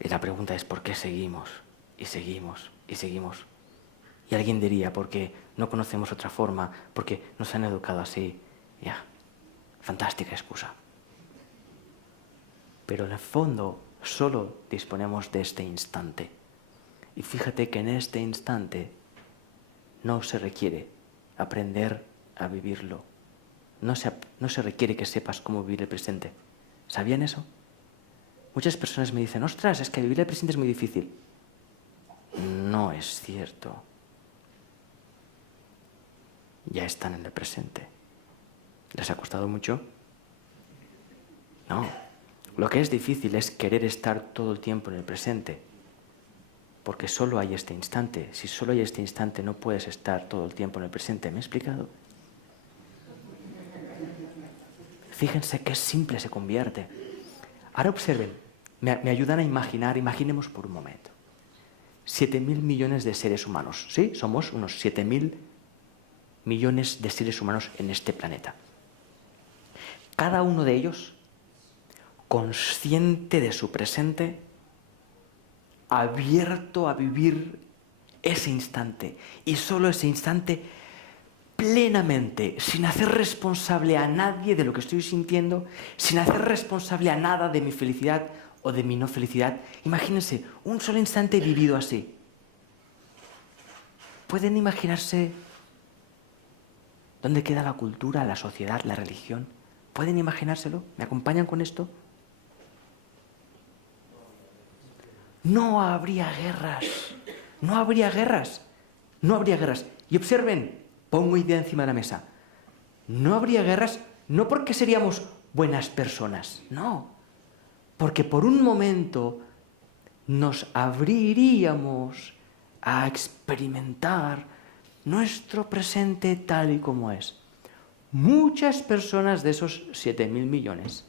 Y la pregunta es, ¿por qué seguimos? Y seguimos, y seguimos. Y alguien diría, porque no conocemos otra forma, porque nos han educado así. Ya, fantástica excusa. Pero en el fondo solo disponemos de este instante. Y fíjate que en este instante no se requiere aprender a vivirlo. No se requiere que sepas cómo vivir el presente. ¿Sabían eso? Muchas personas me dicen, ostras, es que vivir el presente es muy difícil. No es cierto. Ya están en el presente. ¿Les ha costado mucho? No. Lo que es difícil es querer estar todo el tiempo en el presente. Porque solo hay este instante. Si solo hay este instante, no puedes estar todo el tiempo en el presente. ¿Me he explicado? Fíjense qué simple se convierte. Ahora observen, me ayudan a imaginar, imaginemos por un momento. 7.000 millones de seres humanos, ¿sí? Somos unos 7.000 millones de seres humanos en este planeta. Cada uno de ellos, consciente de su presente, abierto a vivir ese instante, y solo ese instante plenamente, sin hacer responsable a nadie de lo que estoy sintiendo, sin hacer responsable a nada de mi felicidad o de mi no felicidad. Imagínense, un solo instante vivido así. ¿Pueden imaginarse dónde queda la cultura, la sociedad, la religión? ¿Pueden imaginárselo? ¿Me acompañan con esto? no habría guerras. No habría guerras. No habría guerras. Y observen, pongo idea encima de la mesa. No habría guerras no porque seríamos buenas personas, no. Porque por un momento nos abriríamos a experimentar nuestro presente tal y como es. Muchas personas de esos 7.000 millones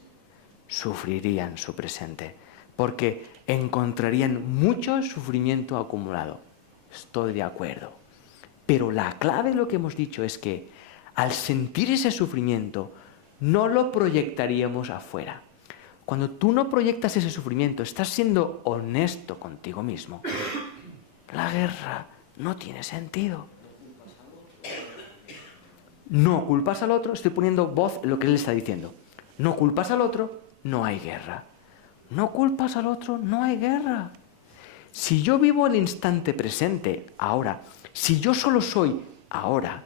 sufrirían su presente, porque encontrarían mucho sufrimiento acumulado. Estoy de acuerdo. Pero la clave de lo que hemos dicho es que al sentir ese sufrimiento no lo proyectaríamos afuera. Cuando tú no proyectas ese sufrimiento, estás siendo honesto contigo mismo. La guerra no tiene sentido. No culpas al otro, estoy poniendo voz en lo que él está diciendo. No culpas al otro, no hay guerra. No culpas al otro, no hay guerra. Si yo vivo el instante presente, ahora, si yo solo soy ahora,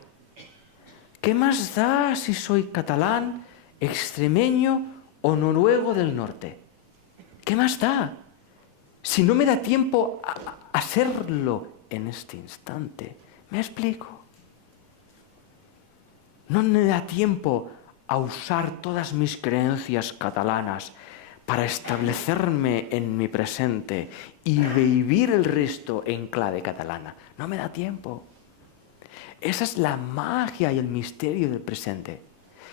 ¿qué más da si soy catalán, extremeño o noruego del norte? ¿Qué más da? Si no me da tiempo a serlo en este instante. ¿Me explico? No me da tiempo a usar todas mis creencias catalanas para establecerme en mi presente y vivir el resto en clave catalana. No me da tiempo. Esa es la magia y el misterio del presente.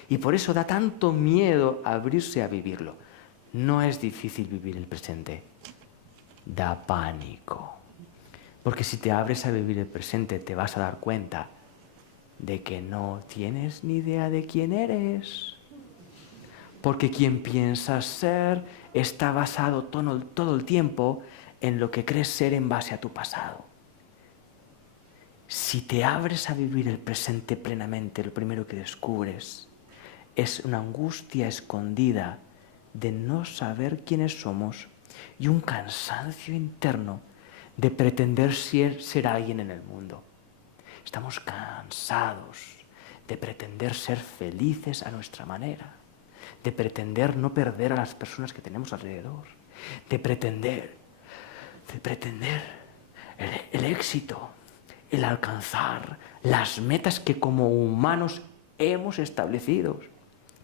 Y por eso da tanto miedo abrirse a vivirlo. No es difícil vivir el presente. Da pánico. Porque si te abres a vivir el presente te vas a dar cuenta de que no tienes ni idea de quién eres. Porque quien piensas ser está basado todo el tiempo en lo que crees ser en base a tu pasado. Si te abres a vivir el presente plenamente, lo primero que descubres es una angustia escondida de no saber quiénes somos y un cansancio interno de pretender ser alguien en el mundo. Estamos cansados de pretender ser felices a nuestra manera, de pretender no perder a las personas que tenemos alrededor, de pretender el éxito, el alcanzar las metas que como humanos hemos establecido,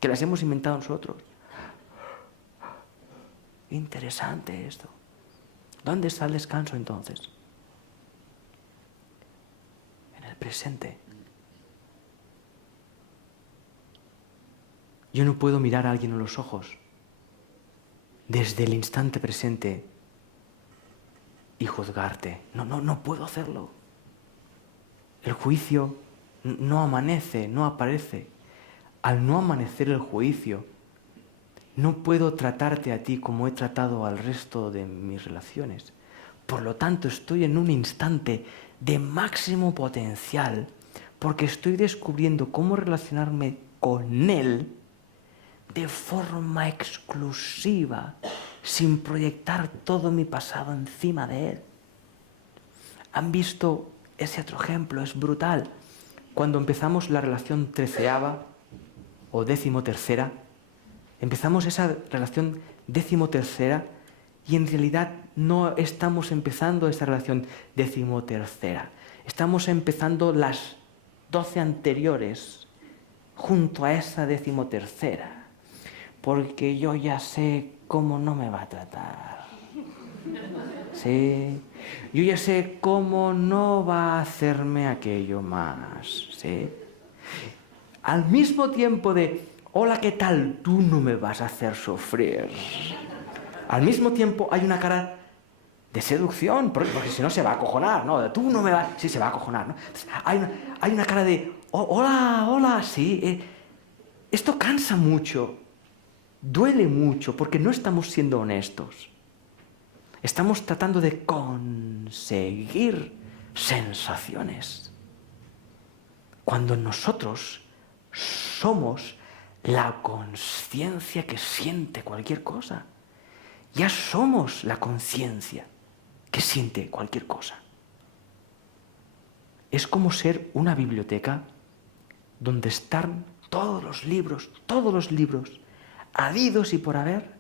que las hemos inventado nosotros. Interesante esto. ¿Dónde está el descanso entonces? En el presente. Yo no puedo mirar a alguien en los ojos desde el instante presente y juzgarte. No puedo hacerlo. El juicio no amanece, no aparece. Al no amanecer el juicio, no puedo tratarte a ti como he tratado al resto de mis relaciones. Por lo tanto, estoy en un instante de máximo potencial porque estoy descubriendo cómo relacionarme con él de forma exclusiva, sin proyectar todo mi pasado encima de él. ¿Han visto ese otro ejemplo? Es brutal. Cuando empezamos la relación 13ª o 13ª, empezamos esa relación 13ª y en realidad no estamos empezando esa relación 13ª. Estamos empezando las 12 anteriores junto a esa 13ª. Porque yo ya sé cómo no me va a tratar. ¿Sí? Yo ya sé cómo no va a hacerme aquello más. ¿Sí? Al mismo tiempo de, hola, ¿qué tal? Tú no me vas a hacer sufrir. Al mismo tiempo hay una cara de seducción, porque si no se va a acojonar, ¿no? Tú no me vas... Sí, se va a acojonar, ¿no? Hay una cara de, hola, sí. Esto cansa mucho. Duele mucho porque no estamos siendo honestos. Estamos tratando de conseguir sensaciones. Cuando nosotros somos la conciencia que siente cualquier cosa. Ya somos la conciencia que siente cualquier cosa. Es como ser una biblioteca donde están todos los libros, habidos y por haber,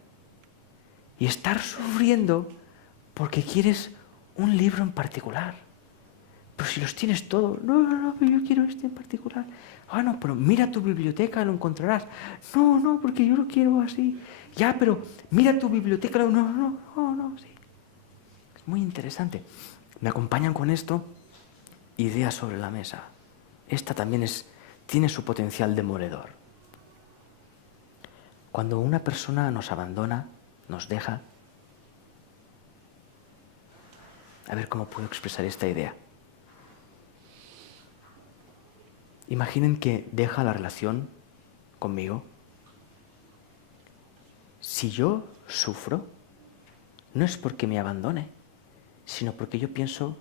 y estar sufriendo porque quieres un libro en particular. Pero si los tienes todos, no, pero yo quiero este en particular. Ah, no, pero mira tu biblioteca, lo encontrarás. No, porque yo lo quiero así. Ya, pero mira tu biblioteca, no, sí. Es muy interesante. Me acompañan con esto, ideas sobre la mesa. Esta también tiene su potencial demoledor. Cuando una persona nos abandona, nos deja, a ver cómo puedo expresar esta idea. Imaginen que deja la relación conmigo. Si yo sufro, no es porque me abandone, sino porque yo pienso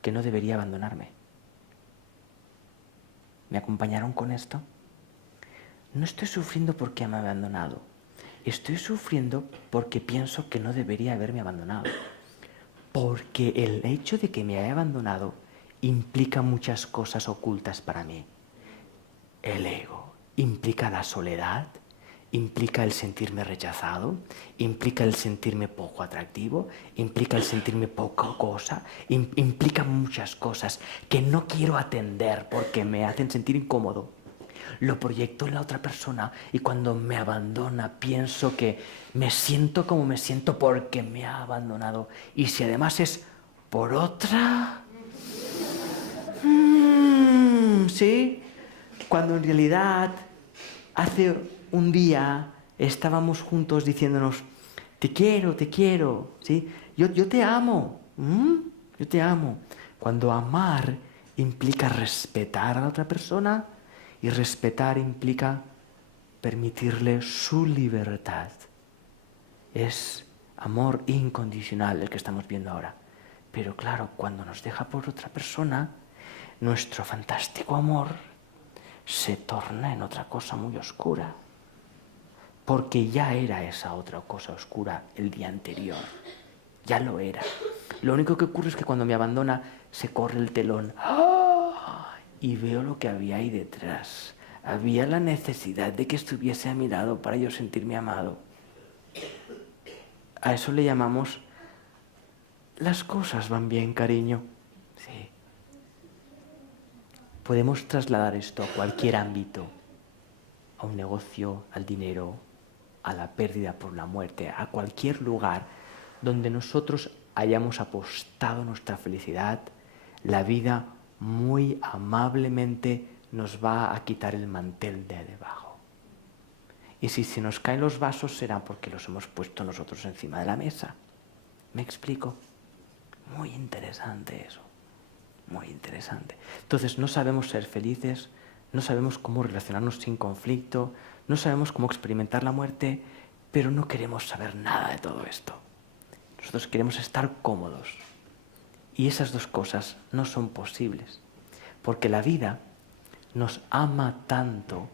que no debería abandonarme. ¿Me acompañaron con esto? No estoy sufriendo porque me ha abandonado. Estoy sufriendo porque pienso que no debería haberme abandonado. Porque el hecho de que me haya abandonado implica muchas cosas ocultas para mí. El ego implica la soledad, implica el sentirme rechazado, implica el sentirme poco atractivo, implica el sentirme poca cosa, implica muchas cosas que no quiero atender porque me hacen sentir incómodo. Lo proyecto en la otra persona y cuando me abandona pienso que me siento como me siento porque me ha abandonado. Y si además es por otra... ¿sí? Cuando en realidad hace un día estábamos juntos diciéndonos te quiero, ¿sí? Yo te amo, yo te amo. Cuando amar implica respetar a la otra persona y respetar implica permitirle su libertad. Es amor incondicional el que estamos viendo ahora. Pero claro, cuando nos deja por otra persona, nuestro fantástico amor se torna en otra cosa muy oscura. Porque ya era esa otra cosa oscura el día anterior. Ya lo era. Lo único que ocurre es que cuando me abandona se corre el telón. Y veo lo que había ahí detrás. Había la necesidad de que estuviese a mi lado para yo sentirme amado. A eso le llamamos las cosas van bien, cariño. Sí. Podemos trasladar esto a cualquier ámbito, a un negocio, al dinero, a la pérdida por la muerte, a cualquier lugar donde nosotros hayamos apostado nuestra felicidad, la vida muy amablemente nos va a quitar el mantel de debajo. Y si se nos caen los vasos será porque los hemos puesto nosotros encima de la mesa. ¿Me explico? Muy interesante eso. Muy interesante. Entonces no sabemos ser felices, no sabemos cómo relacionarnos sin conflicto, no sabemos cómo experimentar la muerte, pero no queremos saber nada de todo esto. Nosotros queremos estar cómodos. Y esas dos cosas no son posibles, porque la vida nos ama tanto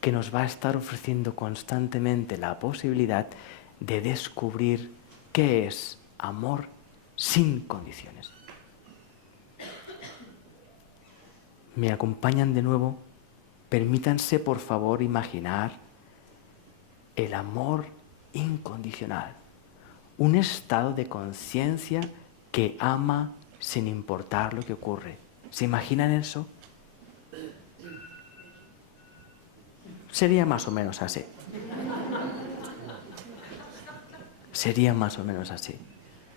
que nos va a estar ofreciendo constantemente la posibilidad de descubrir qué es amor sin condiciones. ¿Me acompañan de nuevo? Permítanse, por favor, imaginar el amor incondicional. Un estado de conciencia que ama sin importar lo que ocurre. ¿Se imaginan eso? Sería más o menos así. Sería más o menos así.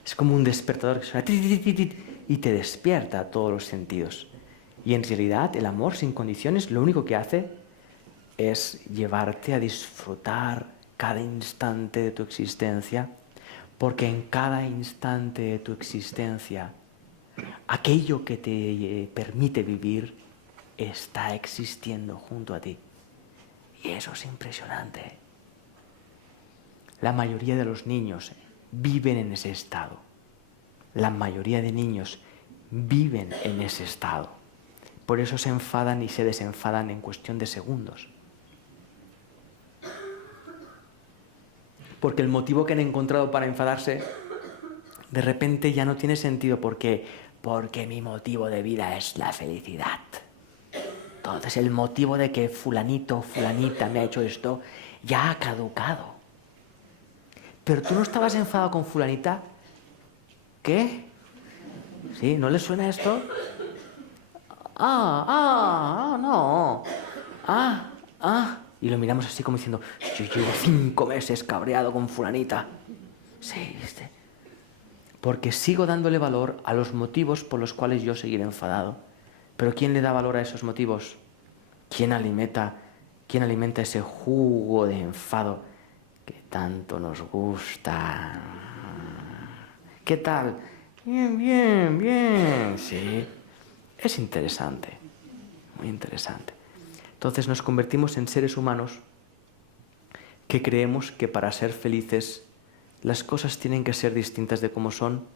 Es como un despertador que suena y te despierta a todos los sentidos. Y en realidad el amor sin condiciones lo único que hace es llevarte a disfrutar cada instante de tu existencia, porque en cada instante de tu existencia aquello que te permite vivir está existiendo junto a ti. Y eso es impresionante. La mayoría de los niños viven en ese estado. La mayoría de niños viven en ese estado. Por eso se enfadan y se desenfadan en cuestión de segundos. Porque el motivo que han encontrado para enfadarse de repente ya no tiene sentido. ¿Por qué? Porque mi motivo de vida es la felicidad. Entonces el motivo de que fulanito o fulanita me ha hecho esto ya ha caducado. Pero tú no estabas enfadado con fulanita ¿Qué? ¿Sí? ¿No les suena esto? No. Y lo miramos así como diciendo, yo llevo 5 meses cabreado con fulanita. Sí, ¿viste? Porque sigo dándole valor a los motivos por los cuales yo seguiré enfadado. Pero ¿quién le da valor a esos motivos? ¿Quién alimenta ese jugo de enfado que tanto nos gusta? ¿Qué tal? Bien. Sí, es interesante, muy interesante. Entonces nos convertimos en seres humanos que creemos que para ser felices las cosas tienen que ser distintas de como son.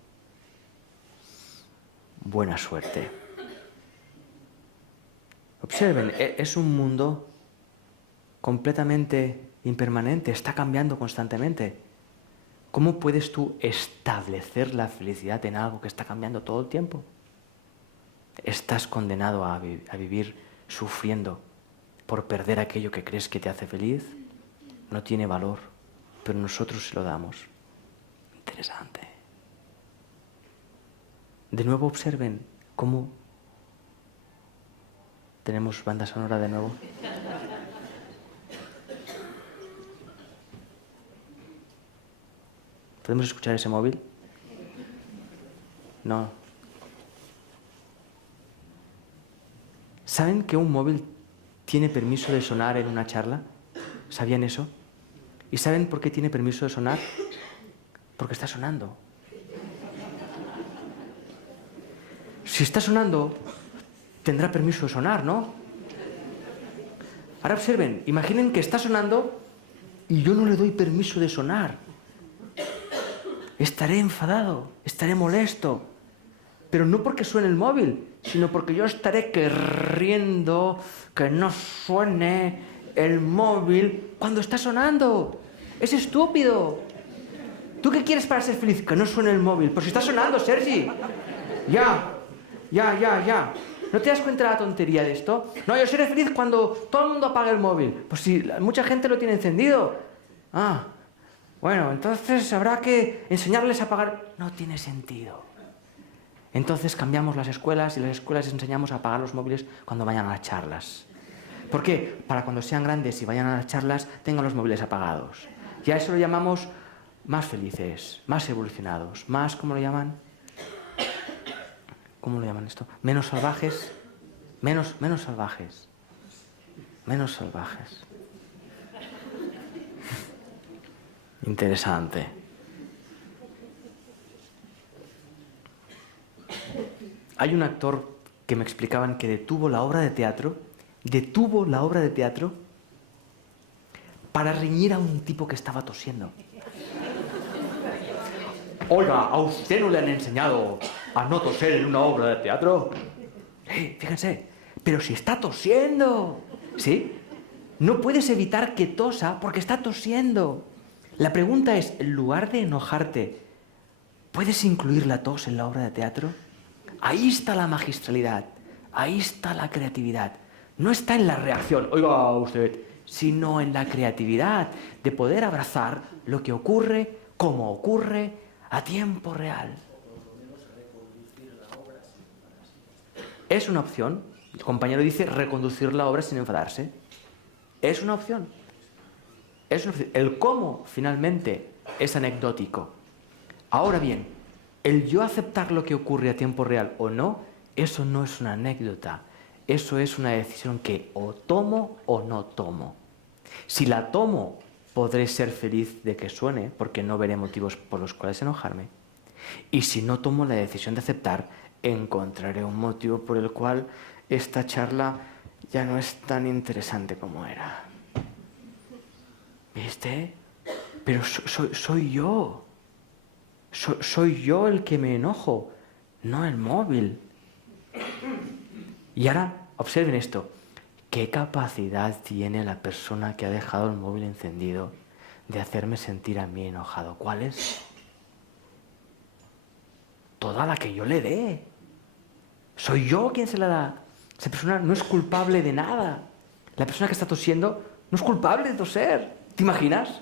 Buena suerte. Observen, es un mundo completamente impermanente, está cambiando constantemente. ¿Cómo puedes tú establecer la felicidad en algo que está cambiando todo el tiempo? Estás condenado a vivir sufriendo por perder aquello que crees que te hace feliz. No tiene valor, pero nosotros se lo damos. Interesante. De nuevo observen cómo tenemos banda sonora de nuevo. ¿Podemos escuchar ese móvil? No. ¿Saben que un móvil tiene permiso de sonar en una charla? ¿Sabían eso? ¿Y saben por qué tiene permiso de sonar? Porque está sonando. Si está sonando, tendrá permiso de sonar, ¿no? Ahora observen, imaginen que está sonando y yo no le doy permiso de sonar. Estaré enfadado, estaré molesto, pero no porque suene el móvil, sino porque yo estaré queriendo que no suene el móvil cuando está sonando. Es estúpido. ¿Tú qué quieres para ser feliz? Que no suene el móvil. Pues si está sonando, Sergi. Ya. ¿No te das cuenta de la tontería de esto? No, yo seré feliz cuando todo el mundo apague el móvil. Pues si mucha gente lo tiene encendido. Bueno, entonces habrá que enseñarles a apagar. No tiene sentido. Entonces cambiamos las escuelas y las escuelas les enseñamos a apagar los móviles cuando vayan a las charlas. ¿Por qué? Para cuando sean grandes y vayan a las charlas tengan los móviles apagados. Y a eso lo llamamos más felices, más evolucionados, más, ¿cómo lo llaman? ¿Cómo lo llaman esto? Menos salvajes. Menos salvajes. Menos salvajes. Interesante. Hay un actor que me explicaban que detuvo la obra de teatro para reñir a un tipo que estaba tosiendo. Oiga, ¿a usted no le han enseñado a no toser en una obra de teatro? Fíjense, pero si está tosiendo, ¿sí? No puedes evitar que tosa porque está tosiendo. La pregunta es, en lugar de enojarte, ¿puedes incluir la tos en la obra de teatro? Ahí está la magistralidad, ahí está la creatividad. No está en la reacción, oiga usted, sino en la creatividad de poder abrazar lo que ocurre, como ocurre, a tiempo real. Es una opción. El compañero dice reconducir la obra sin enfadarse. Es una opción. El cómo, finalmente, es anecdótico. Ahora bien, el yo aceptar lo que ocurre a tiempo real o no, eso no es una anécdota. Eso es una decisión que o tomo o no tomo. Si la tomo, podré ser feliz de que suene, porque no veré motivos por los cuales enojarme. Y si no tomo la decisión de aceptar, encontraré un motivo por el cual esta charla ya no es tan interesante como era. ¿Viste? Pero soy yo. Soy yo el que me enojo, no el móvil. Y ahora, observen esto. ¿Qué capacidad tiene la persona que ha dejado el móvil encendido de hacerme sentir a mí enojado? ¿Cuál es? Toda la que yo le dé. Soy yo quien se la da. Esa persona no es culpable de nada. La persona que está tosiendo no es culpable de toser. ¿Te imaginas?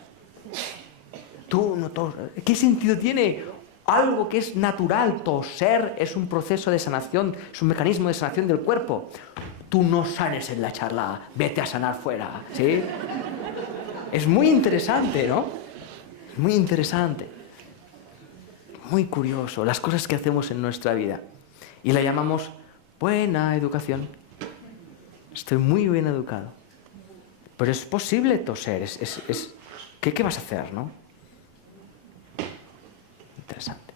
Tú no toses. ¿Qué sentido tiene algo que es natural. Toser es un proceso de sanación, es un mecanismo de sanación del cuerpo. Tú no sanes en la charla, vete a sanar fuera, ¿sí? Es muy interesante, ¿no? Muy interesante. Muy curioso, las cosas que hacemos en nuestra vida. Y la llamamos buena educación. Estoy muy bien educado. Pero es posible toser, ¿qué vas a hacer, no? Interesante.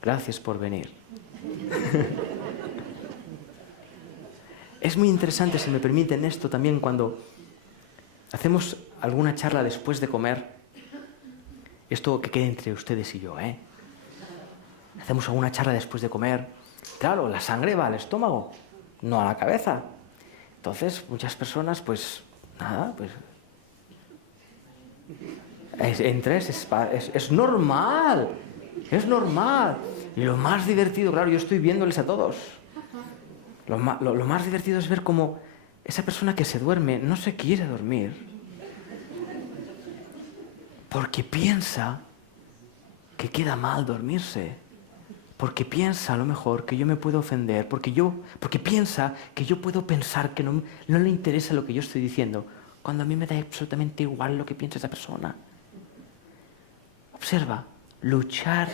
Gracias por venir. Es muy interesante, si me permiten esto también, cuando hacemos alguna charla después de comer. Esto que quede entre ustedes y yo, ¿eh? Hacemos alguna charla después de comer. Claro, la sangre va al estómago, no a la cabeza. Entonces, muchas personas, pues, nada, pues... Es normal, es normal. Y lo más divertido, claro, yo estoy viéndoles a todos. Lo más divertido es ver cómo esa persona que se duerme no se quiere dormir. Porque piensa que queda mal dormirse. Porque piensa a lo mejor que yo me puedo ofender. Porque piensa que yo puedo pensar que no le interesa lo que yo estoy diciendo. Cuando a mí me da absolutamente igual lo que piensa esa persona. Observa, luchar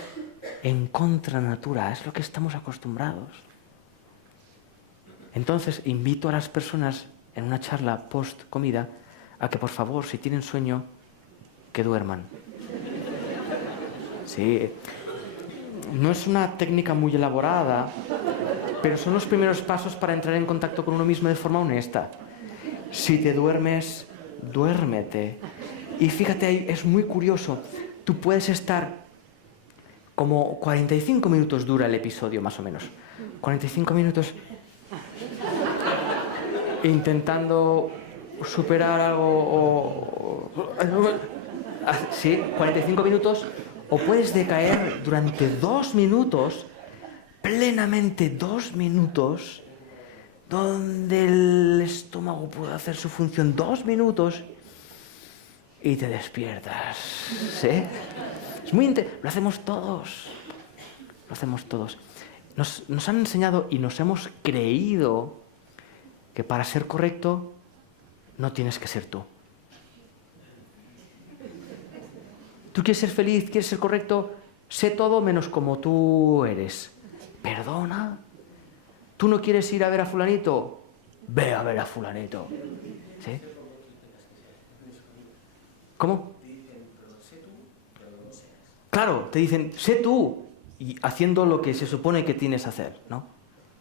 en contra natura es lo que estamos acostumbrados. Entonces invito a las personas en una charla post comida a que por favor, si tienen sueño, que duerman. Sí, no es una técnica muy elaborada, pero son los primeros pasos para entrar en contacto con uno mismo de forma honesta. Si te duermes, duérmete. Y fíjate, es muy curioso. Tú puedes estar como 45 minutos dura el episodio, más o menos. 45 minutos intentando superar algo sí, 45 minutos. O puedes decaer durante 2 minutos, plenamente 2 minutos, donde el estómago puede hacer su función 2 minutos y te despiertas, ¿sí? Es muy lo hacemos todos, lo hacemos todos. Nos han enseñado y nos hemos creído que para ser correcto no tienes que ser tú. ¿Tú quieres ser feliz? ¿Quieres ser correcto? Sé todo menos como tú eres. ¿Perdona? ¿Tú no quieres ir a ver a fulanito? Ve a ver a fulanito. ¿Sí? ¿Cómo? Claro, te dicen, sé tú, y haciendo lo que se supone que tienes que hacer, ¿no?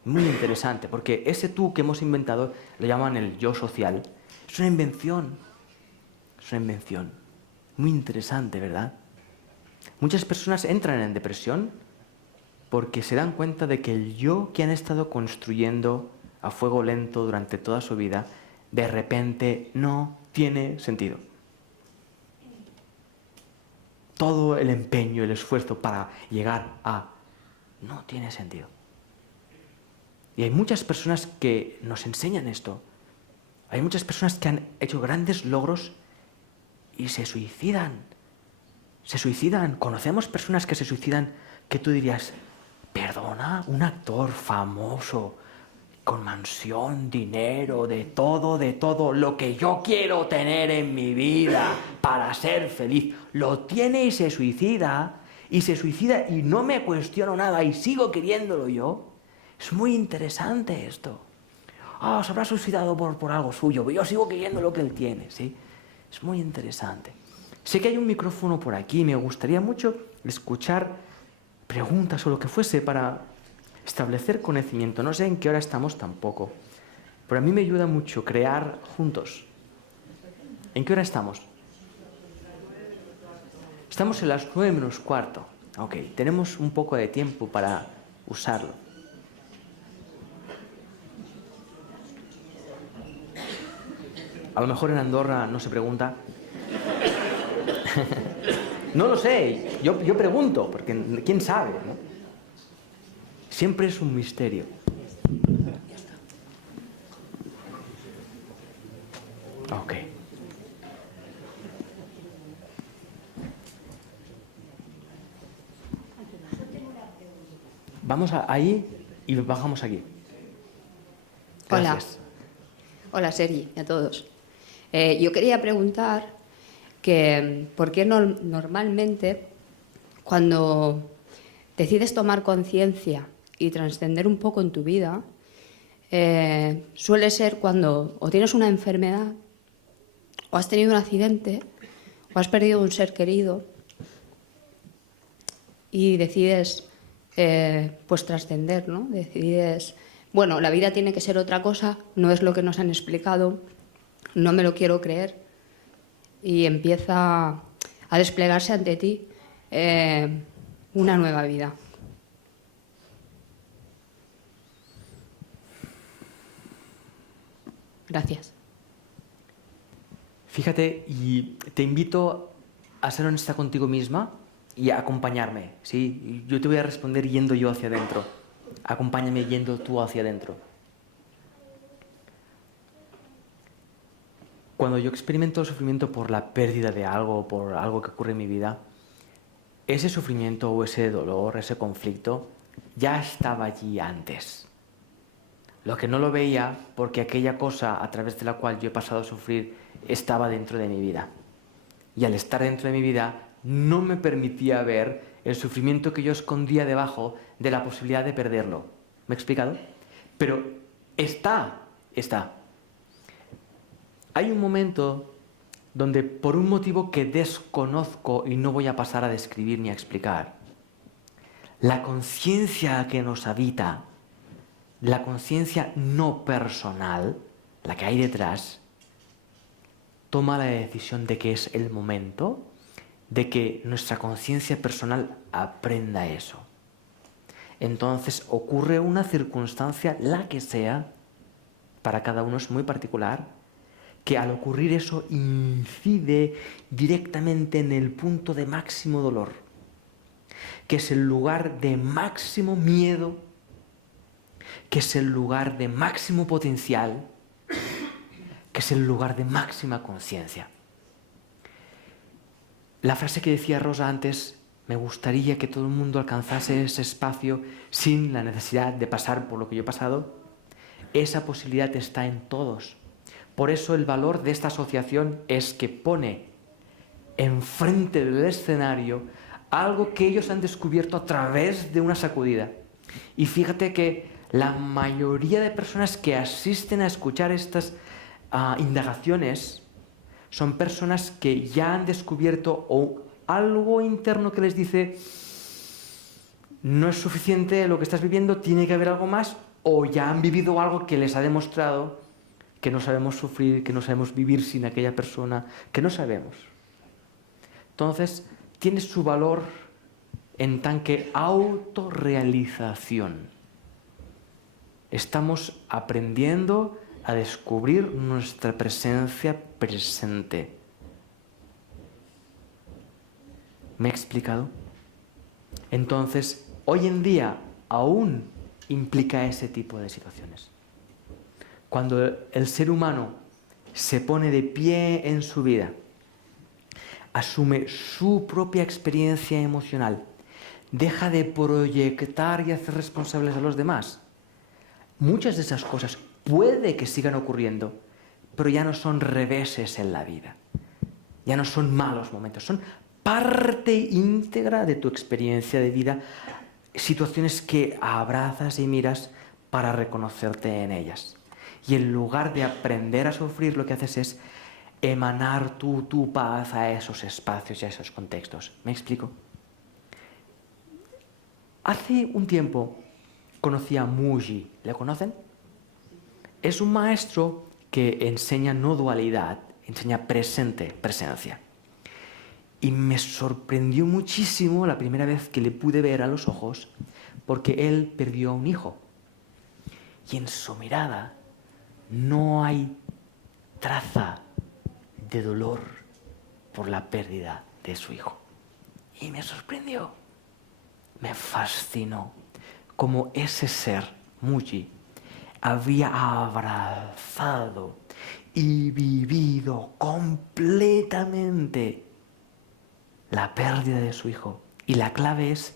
Muy interesante, porque ese tú que hemos inventado, lo llaman el yo social, es una invención. Es una invención. Muy interesante, ¿verdad? Muchas personas entran en depresión porque se dan cuenta de que el yo que han estado construyendo a fuego lento durante toda su vida, de repente no tiene sentido. Todo el empeño, el esfuerzo para llegar a... no tiene sentido. Y hay muchas personas que nos enseñan esto. Hay muchas personas que han hecho grandes logros y se suicidan. Se suicidan. Conocemos personas que se suicidan que tú dirías, perdona, un actor famoso, con mansión, dinero, de todo, lo que yo quiero tener en mi vida para ser feliz, lo tiene y se suicida y no me cuestiono nada y sigo queriéndolo yo. Es muy interesante esto. Se habrá suicidado por algo suyo, pero yo sigo queriendo lo que él tiene, ¿sí? Es muy interesante. Sé que hay un micrófono por aquí, me gustaría mucho escuchar preguntas o lo que fuese para establecer conocimiento. No sé en qué hora estamos tampoco, pero a mí me ayuda mucho crear juntos. ¿En qué hora estamos? Estamos en las 9 menos cuarto. Ok, tenemos un poco de tiempo para usarlo. A lo mejor en Andorra no se pregunta. No lo sé, yo pregunto, porque quién sabe, ¿no? Siempre es un misterio. Ok. Vamos ahí y bajamos aquí. Gracias. Hola Sergi y a todos. Yo quería preguntar que por qué normalmente cuando decides tomar conciencia y trascender un poco en tu vida, suele ser cuando o tienes una enfermedad, o has tenido un accidente, o has perdido un ser querido y decides pues trascender, ¿no? Decides, bueno, la vida tiene que ser otra cosa, no es lo que nos han explicado, no me lo quiero creer, y empieza a desplegarse ante ti una nueva vida. Gracias. Fíjate, y te invito a ser honesta contigo misma y a acompañarme, ¿sí? Yo te voy a responder yendo yo hacia adentro. Acompáñame yendo tú hacia adentro. Cuando yo experimento el sufrimiento por la pérdida de algo, por algo que ocurre en mi vida, ese sufrimiento o ese dolor, ese conflicto, ya estaba allí antes. Lo que no lo veía porque aquella cosa a través de la cual yo he pasado a sufrir estaba dentro de mi vida. Y al estar dentro de mi vida no me permitía ver el sufrimiento que yo escondía debajo de la posibilidad de perderlo. ¿Me he explicado? Pero está. Hay un momento donde por un motivo que desconozco y no voy a pasar a describir ni a explicar, la conciencia que nos habita, la conciencia no personal, la que hay detrás, toma la decisión de que es el momento de que nuestra conciencia personal aprenda eso. Entonces ocurre una circunstancia, la que sea, para cada uno es muy particular, que al ocurrir eso incide directamente en el punto de máximo dolor, que es el lugar de máximo miedo, que es el lugar de máximo potencial, que es el lugar de máxima conciencia. La frase que decía Rosa antes, me gustaría que todo el mundo alcanzase ese espacio sin la necesidad de pasar por lo que yo he pasado, esa posibilidad está en todos. Por eso el valor de esta asociación es que pone enfrente del escenario algo que ellos han descubierto a través de una sacudida. Y fíjate que la mayoría de personas que asisten a escuchar estas indagaciones son personas que ya han descubierto o algo interno que les dice no es suficiente lo que estás viviendo, tiene que haber algo más, o ya han vivido algo que les ha demostrado que no sabemos sufrir, que no sabemos vivir sin aquella persona, que no sabemos. Entonces, tiene su valor en tan que autorrealización. Estamos aprendiendo a descubrir nuestra presencia presente. ¿Me he explicado? Entonces, hoy en día aún implica ese tipo de situaciones. Cuando el ser humano se pone de pie en su vida, asume su propia experiencia emocional, deja de proyectar y hacer responsables a los demás, muchas de esas cosas puede que sigan ocurriendo, pero ya no son reveses en la vida, ya no son malos momentos, son parte íntegra de tu experiencia de vida, situaciones que abrazas y miras para reconocerte en ellas. Y en lugar de aprender a sufrir, lo que haces es emanar tu paz a esos espacios y a esos contextos. ¿Me explico? Hace un tiempo conocí a Mooji. ¿Le conocen? Es un maestro que enseña no dualidad, enseña presencia. Y me sorprendió muchísimo la primera vez que le pude ver a los ojos, porque él perdió a un hijo. Y en su mirada no hay traza de dolor por la pérdida de su hijo. Y me sorprendió, me fascinó, como ese ser, Mooji, había abrazado y vivido completamente la pérdida de su hijo. Y la clave es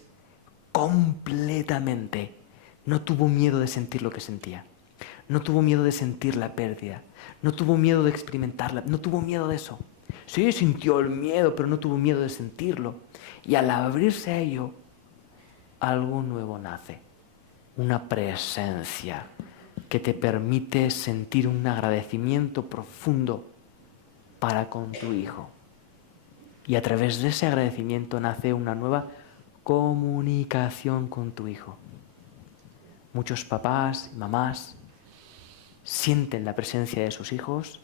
completamente. No tuvo miedo de sentir lo que sentía. No tuvo miedo de sentir la pérdida. No tuvo miedo de experimentarla. No tuvo miedo de eso. Sí, sintió el miedo, pero no tuvo miedo de sentirlo. Y al abrirse a ello, algo nuevo nace. Una presencia que te permite sentir un agradecimiento profundo para con tu hijo. Y a través de ese agradecimiento nace una nueva comunicación con tu hijo. Muchos papás y mamás sienten la presencia de sus hijos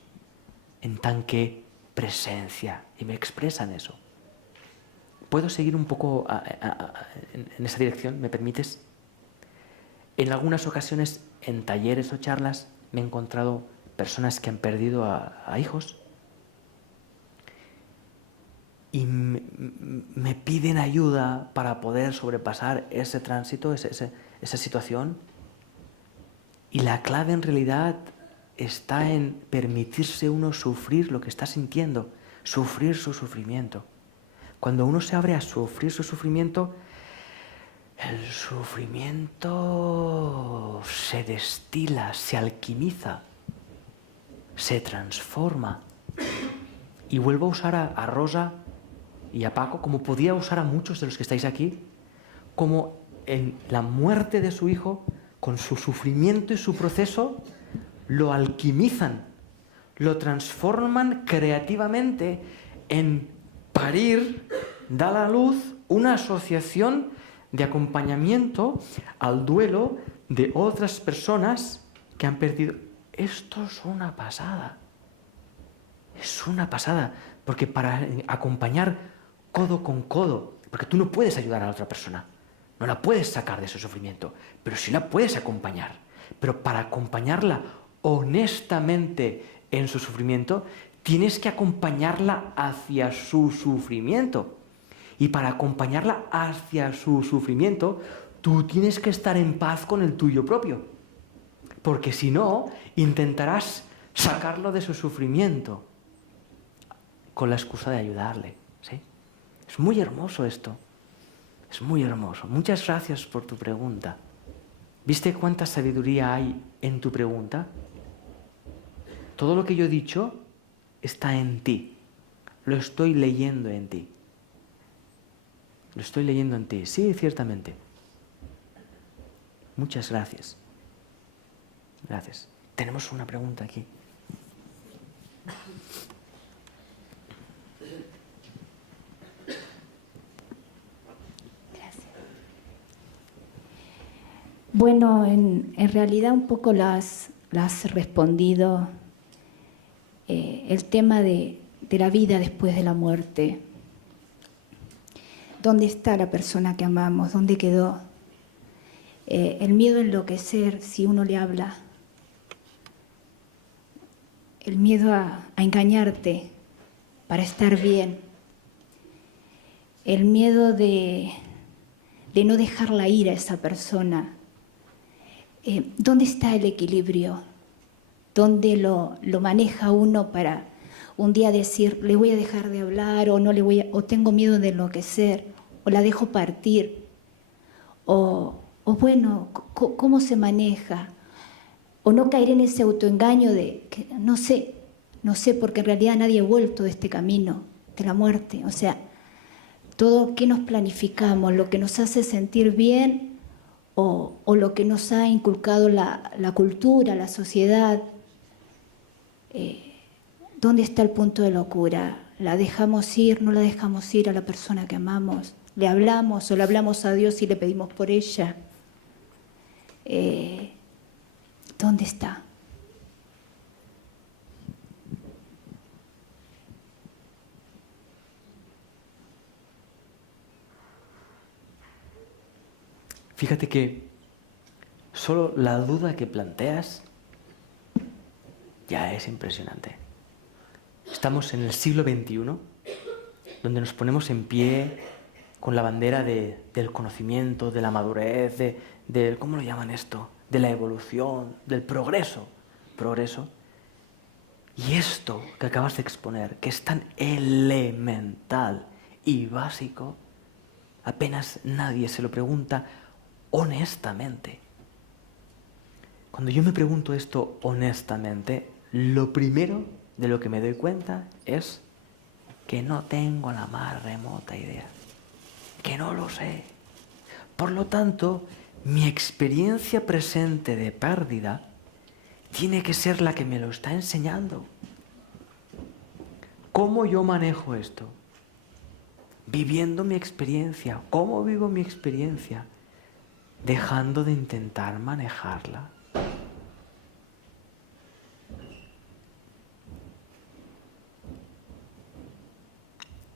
en tan que presencia y me expresan eso. ¿Puedo seguir un poco en esa dirección? ¿Me permites? En algunas ocasiones, en talleres o charlas, me he encontrado personas que han perdido a hijos y me piden ayuda para poder sobrepasar ese tránsito, esa situación. Y la clave en realidad está en permitirse uno sufrir lo que está sintiendo, sufrir su sufrimiento. Cuando uno se abre a sufrir su sufrimiento, el sufrimiento se destila, se alquimiza, se transforma. Y vuelvo a usar a Rosa y a Paco, como podía usar a muchos de los que estáis aquí, como en la muerte de su hijo, con su sufrimiento y su proceso, lo alquimizan, lo transforman creativamente en parir, da a la luz una asociación de acompañamiento al duelo de otras personas que han perdido. Esto es una pasada. Es una pasada, porque para acompañar codo con codo, porque tú no puedes ayudar a la otra persona, no la puedes sacar de ese sufrimiento, pero sí la puedes acompañar. Pero para acompañarla honestamente en su sufrimiento, tienes que acompañarla hacia su sufrimiento. Y para acompañarla hacia su sufrimiento, tú tienes que estar en paz con el tuyo propio. Porque si no, intentarás sacarlo de su sufrimiento con la excusa de ayudarle. ¿Sí? Es muy hermoso esto. Es muy hermoso. Muchas gracias por tu pregunta. ¿Viste cuánta sabiduría hay en tu pregunta? Todo lo que yo he dicho está en ti. Lo estoy leyendo en ti. Lo estoy leyendo en ti. Sí, ciertamente. Muchas gracias. Gracias. Tenemos una pregunta aquí. Bueno, en realidad un poco las has respondido. El tema de la vida después de la muerte. ¿Dónde está la persona que amamos? ¿Dónde quedó? El miedo a enloquecer si uno le habla. El miedo a engañarte para estar bien. El miedo de no dejarla ir a esa persona. ¿Dónde está el equilibrio? ¿Dónde lo maneja uno para un día decir, le voy a dejar de hablar, o no le voy o tengo miedo de enloquecer, o la dejo partir? O bueno, ¿cómo se maneja? O no caer en ese autoengaño de que no sé, porque en realidad nadie ha vuelto de este camino de la muerte. O sea, todo qué nos planificamos, lo que nos hace sentir bien o lo que nos ha inculcado la cultura, la sociedad. ¿Dónde está el punto de locura? ¿La dejamos ir, no la dejamos ir a la persona que amamos? ¿Le hablamos o le hablamos a Dios y le pedimos por ella? ¿Dónde está? Fíjate que solo la duda que planteas ya es impresionante. Estamos en el siglo XXI, donde nos ponemos en pie con la bandera del conocimiento, de la madurez, del ¿cómo lo llaman esto? De la evolución, del progreso. Y esto que acabas de exponer, que es tan elemental y básico, apenas nadie se lo pregunta honestamente. Cuando yo me pregunto esto honestamente, lo primero de lo que me doy cuenta es que no tengo la más remota idea, que no lo sé. Por lo tanto, mi experiencia presente de pérdida tiene que ser la que me lo está enseñando. ¿Cómo yo manejo esto? Viviendo mi experiencia. ¿Cómo vivo mi experiencia? Dejando de intentar manejarla.